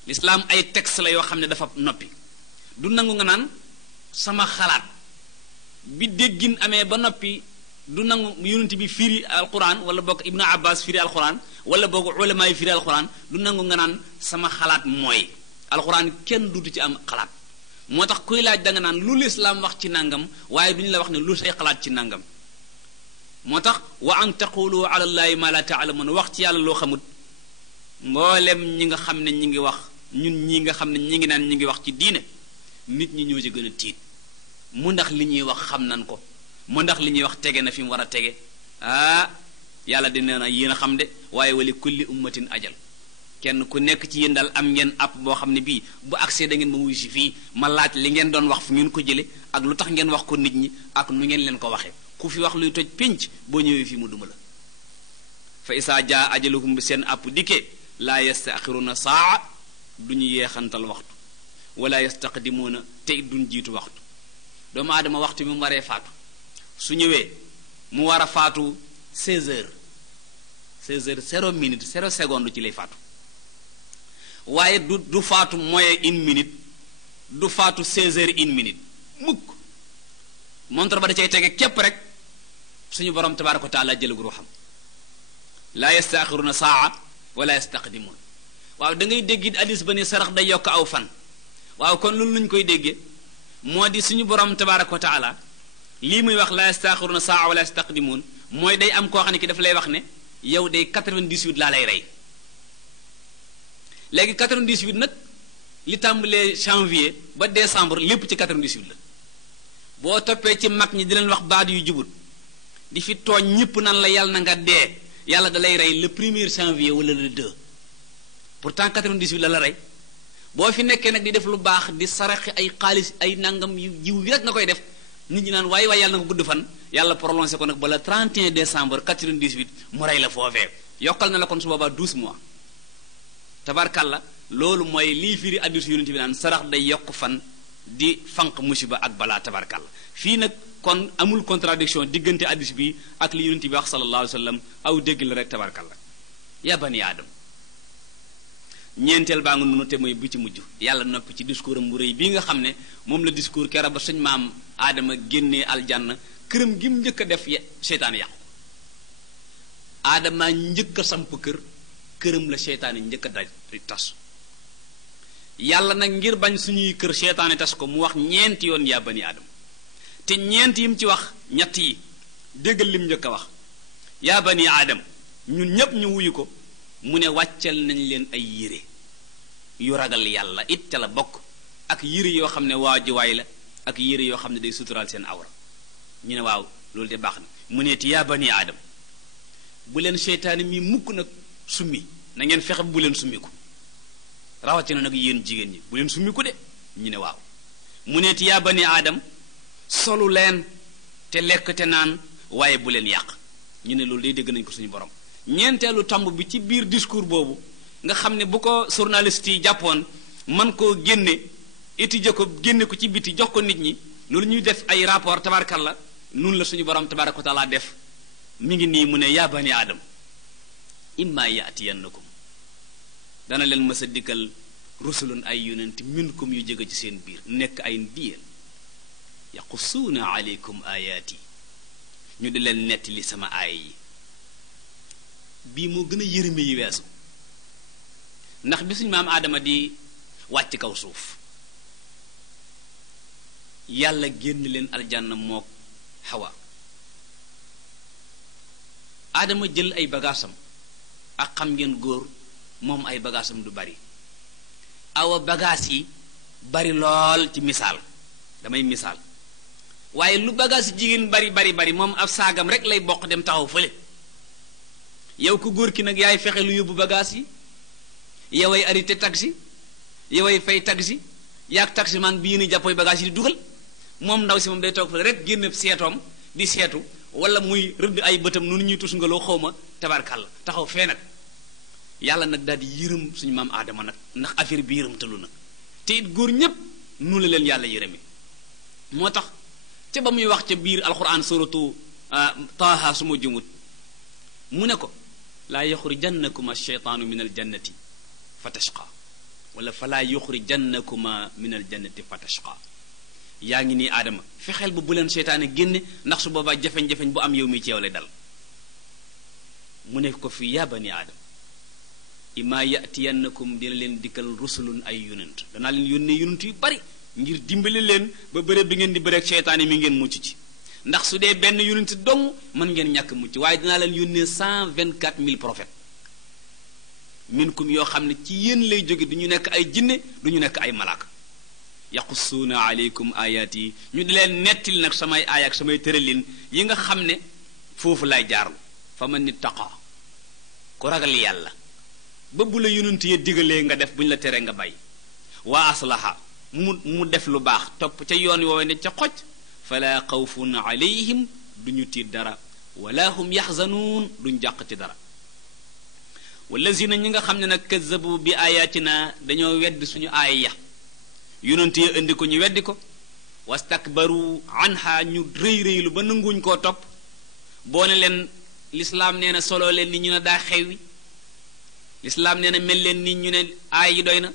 lislaam ay texte la yoo xam ne dafa noppi du nangu nga naan sama xalaat bi déggin amee ba noppi du nangu yonent bi firi alquran wala boog ibnu abbas firi alquran wala boog ulama yi firi alquran du nangu nga naan sama xalaat mooy alquran kenn dudu ci am xalaat. moo tax kuy laaj danga naan lu lislaam wax ci nangam waaye duñu la wax ne lu say xalaat ci nangam. moo tax wa an taqulu ala llahi ma la taalamuuna wax ci yàlla loo xamut mboolem ñi nga xam ne ñi ngi wax ñun ñi nga xam ne ñi ngi naan ñi ngi wax ci diine nit ñi ñoo ci gën a tiit mu ndax li ñuy wax xam nan ko mu ndax li ñuy wax tege na fi mu war a tege yàlla di nee na yéen a xam de waaye wali kulli ummatin ajal kenn ku nekk ci yéen daal am ngeen app boo xam ne bii bu accès da ngeen ma wuy si fii ma laaj li ngeen doon wax fu ngeen ko jële ak lu tax ngeen wax ko nit ñi ak nu ngeen leen ko waxee ku fi wax luy toj pénc boo ñëwee fii mu duma la fa isaa jaa ajaluhum bi seen app dikkee laa yastaxiruna saa du ñu yeexantal waxtu wala yastaqdimuuna te duñ jiitu waxtu doomu aadama waxtu bi mu waree faatu su ñëwee mu war a faatu 16 heures 0 minute 0 seconde ci lay faatu waaye du faatu moyen 1 minute du faatu 16 heures 1 minute mukk montre ba da cay tege képp rek suñu borom tabaaraka wa taala jëlug ruuxam laa yastaaxiruna saa wala yastaqdimuun waaw da ngay dégg hadis ba ne sarax day yokk aw fan waaw kon loolu luñ koy déggee moo di suñu borom tabaaraka wa taala lii muy wax laa yastaaxiruna saa wala yastaqdimuun mooy day am koo xam ne ki dafa lay wax ne yow day 98 laa lay rey léegi 98 nag li tàmbalee janvier ba décembre lépp ci 98 la boo toppee ci mag ñi di leen wax baat yu jubut di fi tooñ ñëpp nan la yàlla na nga dee yàlla da lay rey le 1er janvier wala le 2 pourtant 98 la rey boo fi nekkee nag di def lu baax di saraxi ay xaalis ay nangam yu jiw yi rek nga koy def nit ñi naan waaye yàlla na ko gudd fan yàlla prolongé ko nag ba le 31 décembre 98 mu rey la foofee yokkal na la kon su boobaa 12 mois tabarkalla loolu mooy lii firi addis yonent bi naan sarax day yokk fan di fanq musiba ak balaa tabarkalla fii nag kon amul contradiction diggante addis bi ak li yonent bi wax sallallahu alayhi wa sallam aw dégg la rek tabarkalla yaa bani aadam ñeenteel baa nga nunu te mooy bu ci mujj yàlla noppi ci discours am bu rëy bii nga xam ne moom la discours kera ba suñ maam aadama génnee aljanna këram gi mu njëkk a def seytaane yàqu aadama njëkk a samp këram la seytaane njëkk a daj tas yàlla nag ngir bañ suñuy kër seytaane tas ko mu wax ñeenti yoon yaa bani aadama te ñeent yi mu ci wax ñett yi déggal lim njëkk a wax yaa bani aadam ñun ñépp ñu wuyu ko mu ne wàccal nañ leen ay yére yu ragal yàlla it ca la bokk ak yére yoo xam ne waajuwaay la ak yére yoo xam ne day suturaal seen awra ñu ne waaw loolu de baax na mu ne ti yaa bani aadam bu leen seytaane mi mukk nag summi na ngeen fexe bu leen summiku rawatina nag yéen jigéen ñi bu leen summiku de ñu ne waaw mu ne ti yaa bani aadam solu leen te lekk te naan waaye bu leen yàq ñu ne loolu day dégg nañ ko suñu borom ñeenteelu tomb bi ci biir discours boobu nga xam ne bu ko journaliste yi jàppoon man koo génne étudier ko génne ko ci biti jox ko nit ñi loolu ñuy def ay rapport tabarakalla nun la suñu borom tabaraka wa taala def mi ngi nii mu ne yaa bani aadam imma yaatiyannakum dana leen mës a dikkal rusulun ay yonent minkum yu jóge ci seen biir nekk ay ndiyeel yaqussuuna aleykum ayaati ñu di leen nettali sama aaya yi bii moo gën a yërëme yi weesu ndax bi suñu maam aadama di wàcc kaw suuf yàlla génn leen aljanna mook xawa aadama jël ay bagaasam ak xam ngeen góor moom ay bagaasam du bari awa bagaas yi bari lool ci misaal damay misaal waaye lu bagaas yi jigéen bari moom ab saagam rek lay bokk dem taxaw fële yow ku góor ki nag yaay fexe lu yóbbu bagaas yi yoway arrêté taxi yoway fay taxi yaag taxi man bi yéen jàppooy bagaas yi di dugal moom ndaw si moom day toog fële rek génn seetoom di seetu wala muy rëdd ay bëtam noonu ñuy tus ngaloo xawma tabarkàlla taxaw fee nag yàlla nag daal di yërëm suñu maam aadama nag ndax affaire bi yërëm talu nag te it góor ñépp nu la leen yàlla yërëme moo tax ca ba muy wax ca biir alquran suratu taaha su ma jumut mu ne ko laa yuxrijannakuma alcheytaanu min aljannati fa tashqa wala fa laa yuxrijannakuma min aljannati fa tashqa yaa ngi nii aadama fexeel ba bu leen seytaane génne ndax su boobaa jafeñ-jafeñ bu am yow mi ci yow lay dal mu ne ko fii yaa bani aadama imma yatiyannakum dina leen dikkal rusulun ay yonent danaa leen yónnee yonent yu bari ngir dimbali leen ba bërëb bi ngeen di bëreeg seytaane mi ngeen mucc ci ndax su dee benn yonent dong mën ngeen ñàkk mucc waaye dinaa leen yónnee 124 000 prophètes minkum yoo xam ne ci yéen lay jóge du ñu nekk ay jinne du ñu nekk ay malaaka yaqussuuna aleykum ayaat yi ñu di leen nettil nag samay aaya ak samay tëralin yi nga xam ne foofu lay jaarlu fa man ittaqa ku ragal yàlla ba bu la yonent ya digalee nga def bu ñu la teree nga bay waa aslaha mu def lu baax topp ca yoon woowe ne ca xoj fala xawfun alayhim duñu tiit dara wala hum yaxzanuun duñ jàq ci dara wallazina ñi nga xam ne nag kazzabu bi ayatina dañoo weddi suñu aaya ya yonent ya indi ko ñu weddi ko wastakbaru anha ñu rëy-rëylu ba nanguñ koo topp boo ne leen lislaam nee na solo leen ni ñu ne daa xewwi lislaam nee na mel leen ni ñu ne aay yi doy na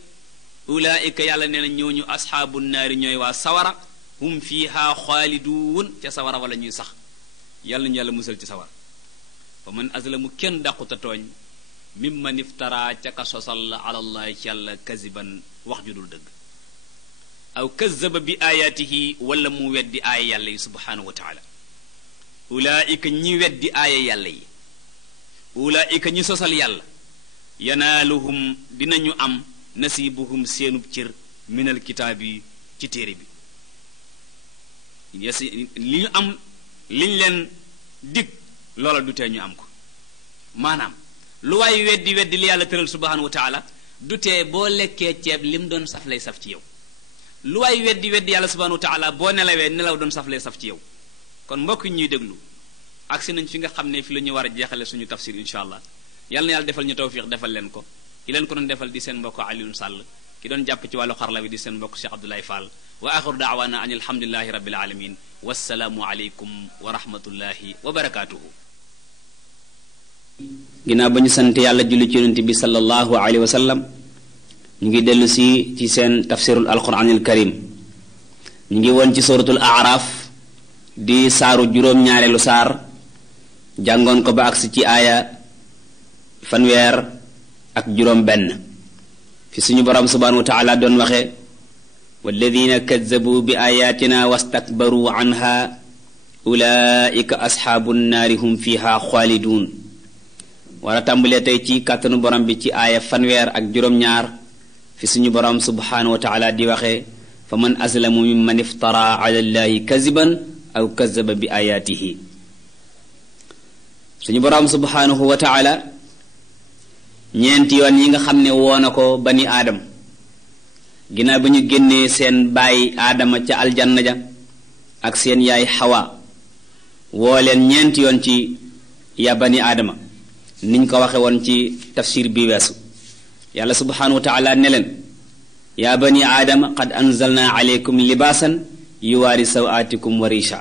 ulaika yàlla nee na ñooñu asxaabu naari ñooy waa sawara hum fiha xaaliduun ca sawara wala ñuy sax yàlla ñu yàlla musal ci sawara fa man azlamu kenn dàquta tooñ mimman iftara ca ka sosal ala allahi ci yàlla kaziban wax ju dul dëgg aw kazaba bi ayaatihi wala mu weddi aaya yàlla yi subhanahu wa taala ulaika ñi weddi aaya yàlla yi ulaika ñi sosal yàlla yanaaluhum dinañu am nasibuhum seenub cër minal kitaab yi ci téere bi li ñu am liñ leen dig loola du tee ñu am ko maanaam lu waay weddi li yàlla tëral subhanahu wa taala du tee boo lekkee ceeb lim doon saf lay saf ci yow lu waay weddi yàlla subhanahu wa taala boo nelawee nelaw doon saf lay saf ci yow kon mbokk yi ñuy déglu agsi nañ fi nga xam ne fi la ñu war a jeexale suñu tafsir insha allah yàlla na yàlla defal ñu tawfiq defal leen ko ki leen ko doon defal di seen mbokk Alioune Sall ki doon jàpp ci wàllu xarala bi di seen mbokk Cheikh Abdoulaye Fall wa axiru daawaana an alhamdulillahi rabbil alamin wassalaamu aleykum wa rahmatullahi wa barakaatuhu. ginnaaw ba ñu sant yàlla julli ci yonent bi sallallahu alayhi wa sallam ñu ngi dellu si ci seen tafsirul alquranil karim ñu ngi woon ci suratul aaraaf di saaru juróom-ñaareelu saar jàngoon ko ba agsi ci aaya fanweer ak juróom benn fi suñu borom subhanahu wa taala doon waxe walladina kadzabu bi ayatina wastakbaru anha ulaika asxaabu nnaari hum fiha xaalidun war a tàmbalee tey ci kàttanu borom bi ci aaya fanweer ak juróom-ñaar fi suñu borom subhanahu wa taala di waxe fa man azlamu mimman iftara ala llahi kaziban aw kazaba bi ayatihi suñu borom subhanahu wa taala ñeenti yoon yi nga xam ne woona ko bani aadam ginnaaw ba ñu génnee seen baay aadama ca aljanna ja ak seen yaay xawa woo leen ñeenti yoon ci ya bani aadama niñ ko waxe woon ci tafsir bi weesu yàlla subhanahu wa taala ne leen yaa bani aadama qad anzalna aleykum libaasan yuwaari sawaatikum wa risha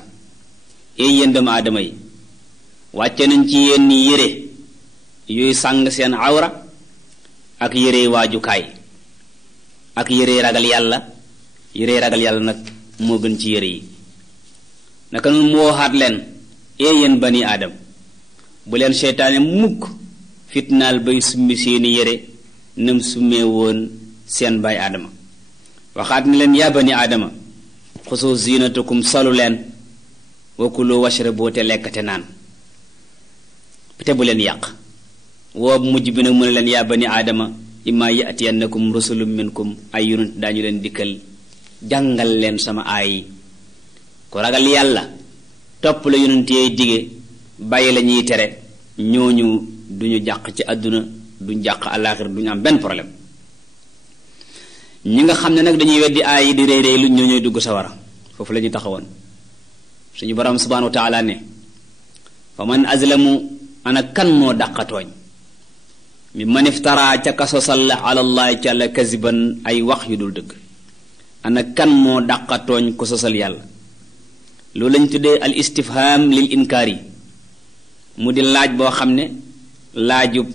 ey yéen doomu aadama yi wàcce nañ ci yéen yére yuy sàng seen awra ak yére waajukaay ak yére ragal yàlla nag moo gën ci yére yi naka noonu mu waxaat leen ee yéen bani aadam bu leen seytaane mukk fitnaal bay summi seeni yére nam summee woon seen baay aadama waxaat ne leen yaa bani aadama xusu zinatakum solu leen wa kulu washrabu te lekk te naan te bu leen yàq woo mujj bi nag mu ne leen yaa bani aadama imma yatiyannakum rusulun minkum ay yonent daañu leen dikkal jàngal leen sama aay ku ragal yàlla topp la yonent yee dige bàyyi la ñuy tere ñooñu duñu jàq ci àdduna duñ jàq àllaaxira duñu am benn problème ñi nga xam ne nag dañuy weddi aay yi di réy réy lu ñooñuy dugg sawara foofu la ñu taxawoon suñu borom subhanahu wa taala ne fa man azlamu ana kan moo dàqatooñ mi man iftara ca kasosal ala allahi ci àlla kaziban ay wax yu dul dëgg ana kan moo dàqatooñ ko sosal yàlla loolu lañ tuddee al istifham lil inkaar yi mu di laaj boo xam ne laajub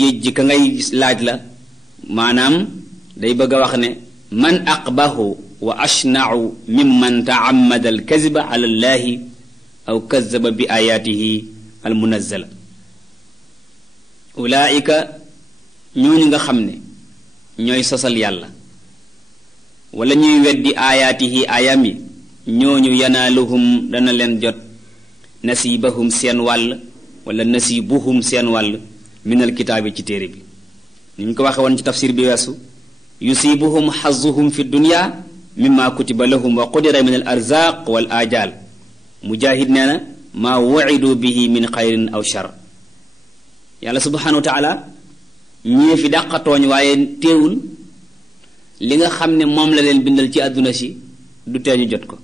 yéjji ka ngay laaj la maanaam day bëgg a wax ne man aqbahu wa ashna'u mimman ta'ammada al kaziba ala allahi aw kazaba bi ayatihi al munazzala ulaika ñooñu nga xam ne ñooy sosal yàlla wala ñuy weddi ayaatihi ayam yi ñooñu yanaaluhum dana leen jot nasibahum seen wàll wala nasibuhum seen wàll minal kitaabi ci téere bi ni ñu ko waxe woon ci tafsir bi weesu yusibuhum xazuhum fi dunya mimma kutiba lahum wa qudira min al arzaq wal ajal. Mujahid nee na maa wu'idu bihi min xayrin aw shar. yàlla subhanahu wa taala ñii fi dàqatooñ waaye teewul li nga xam ne moom la leen bindal ci àdduna si du tee ñu jot ko.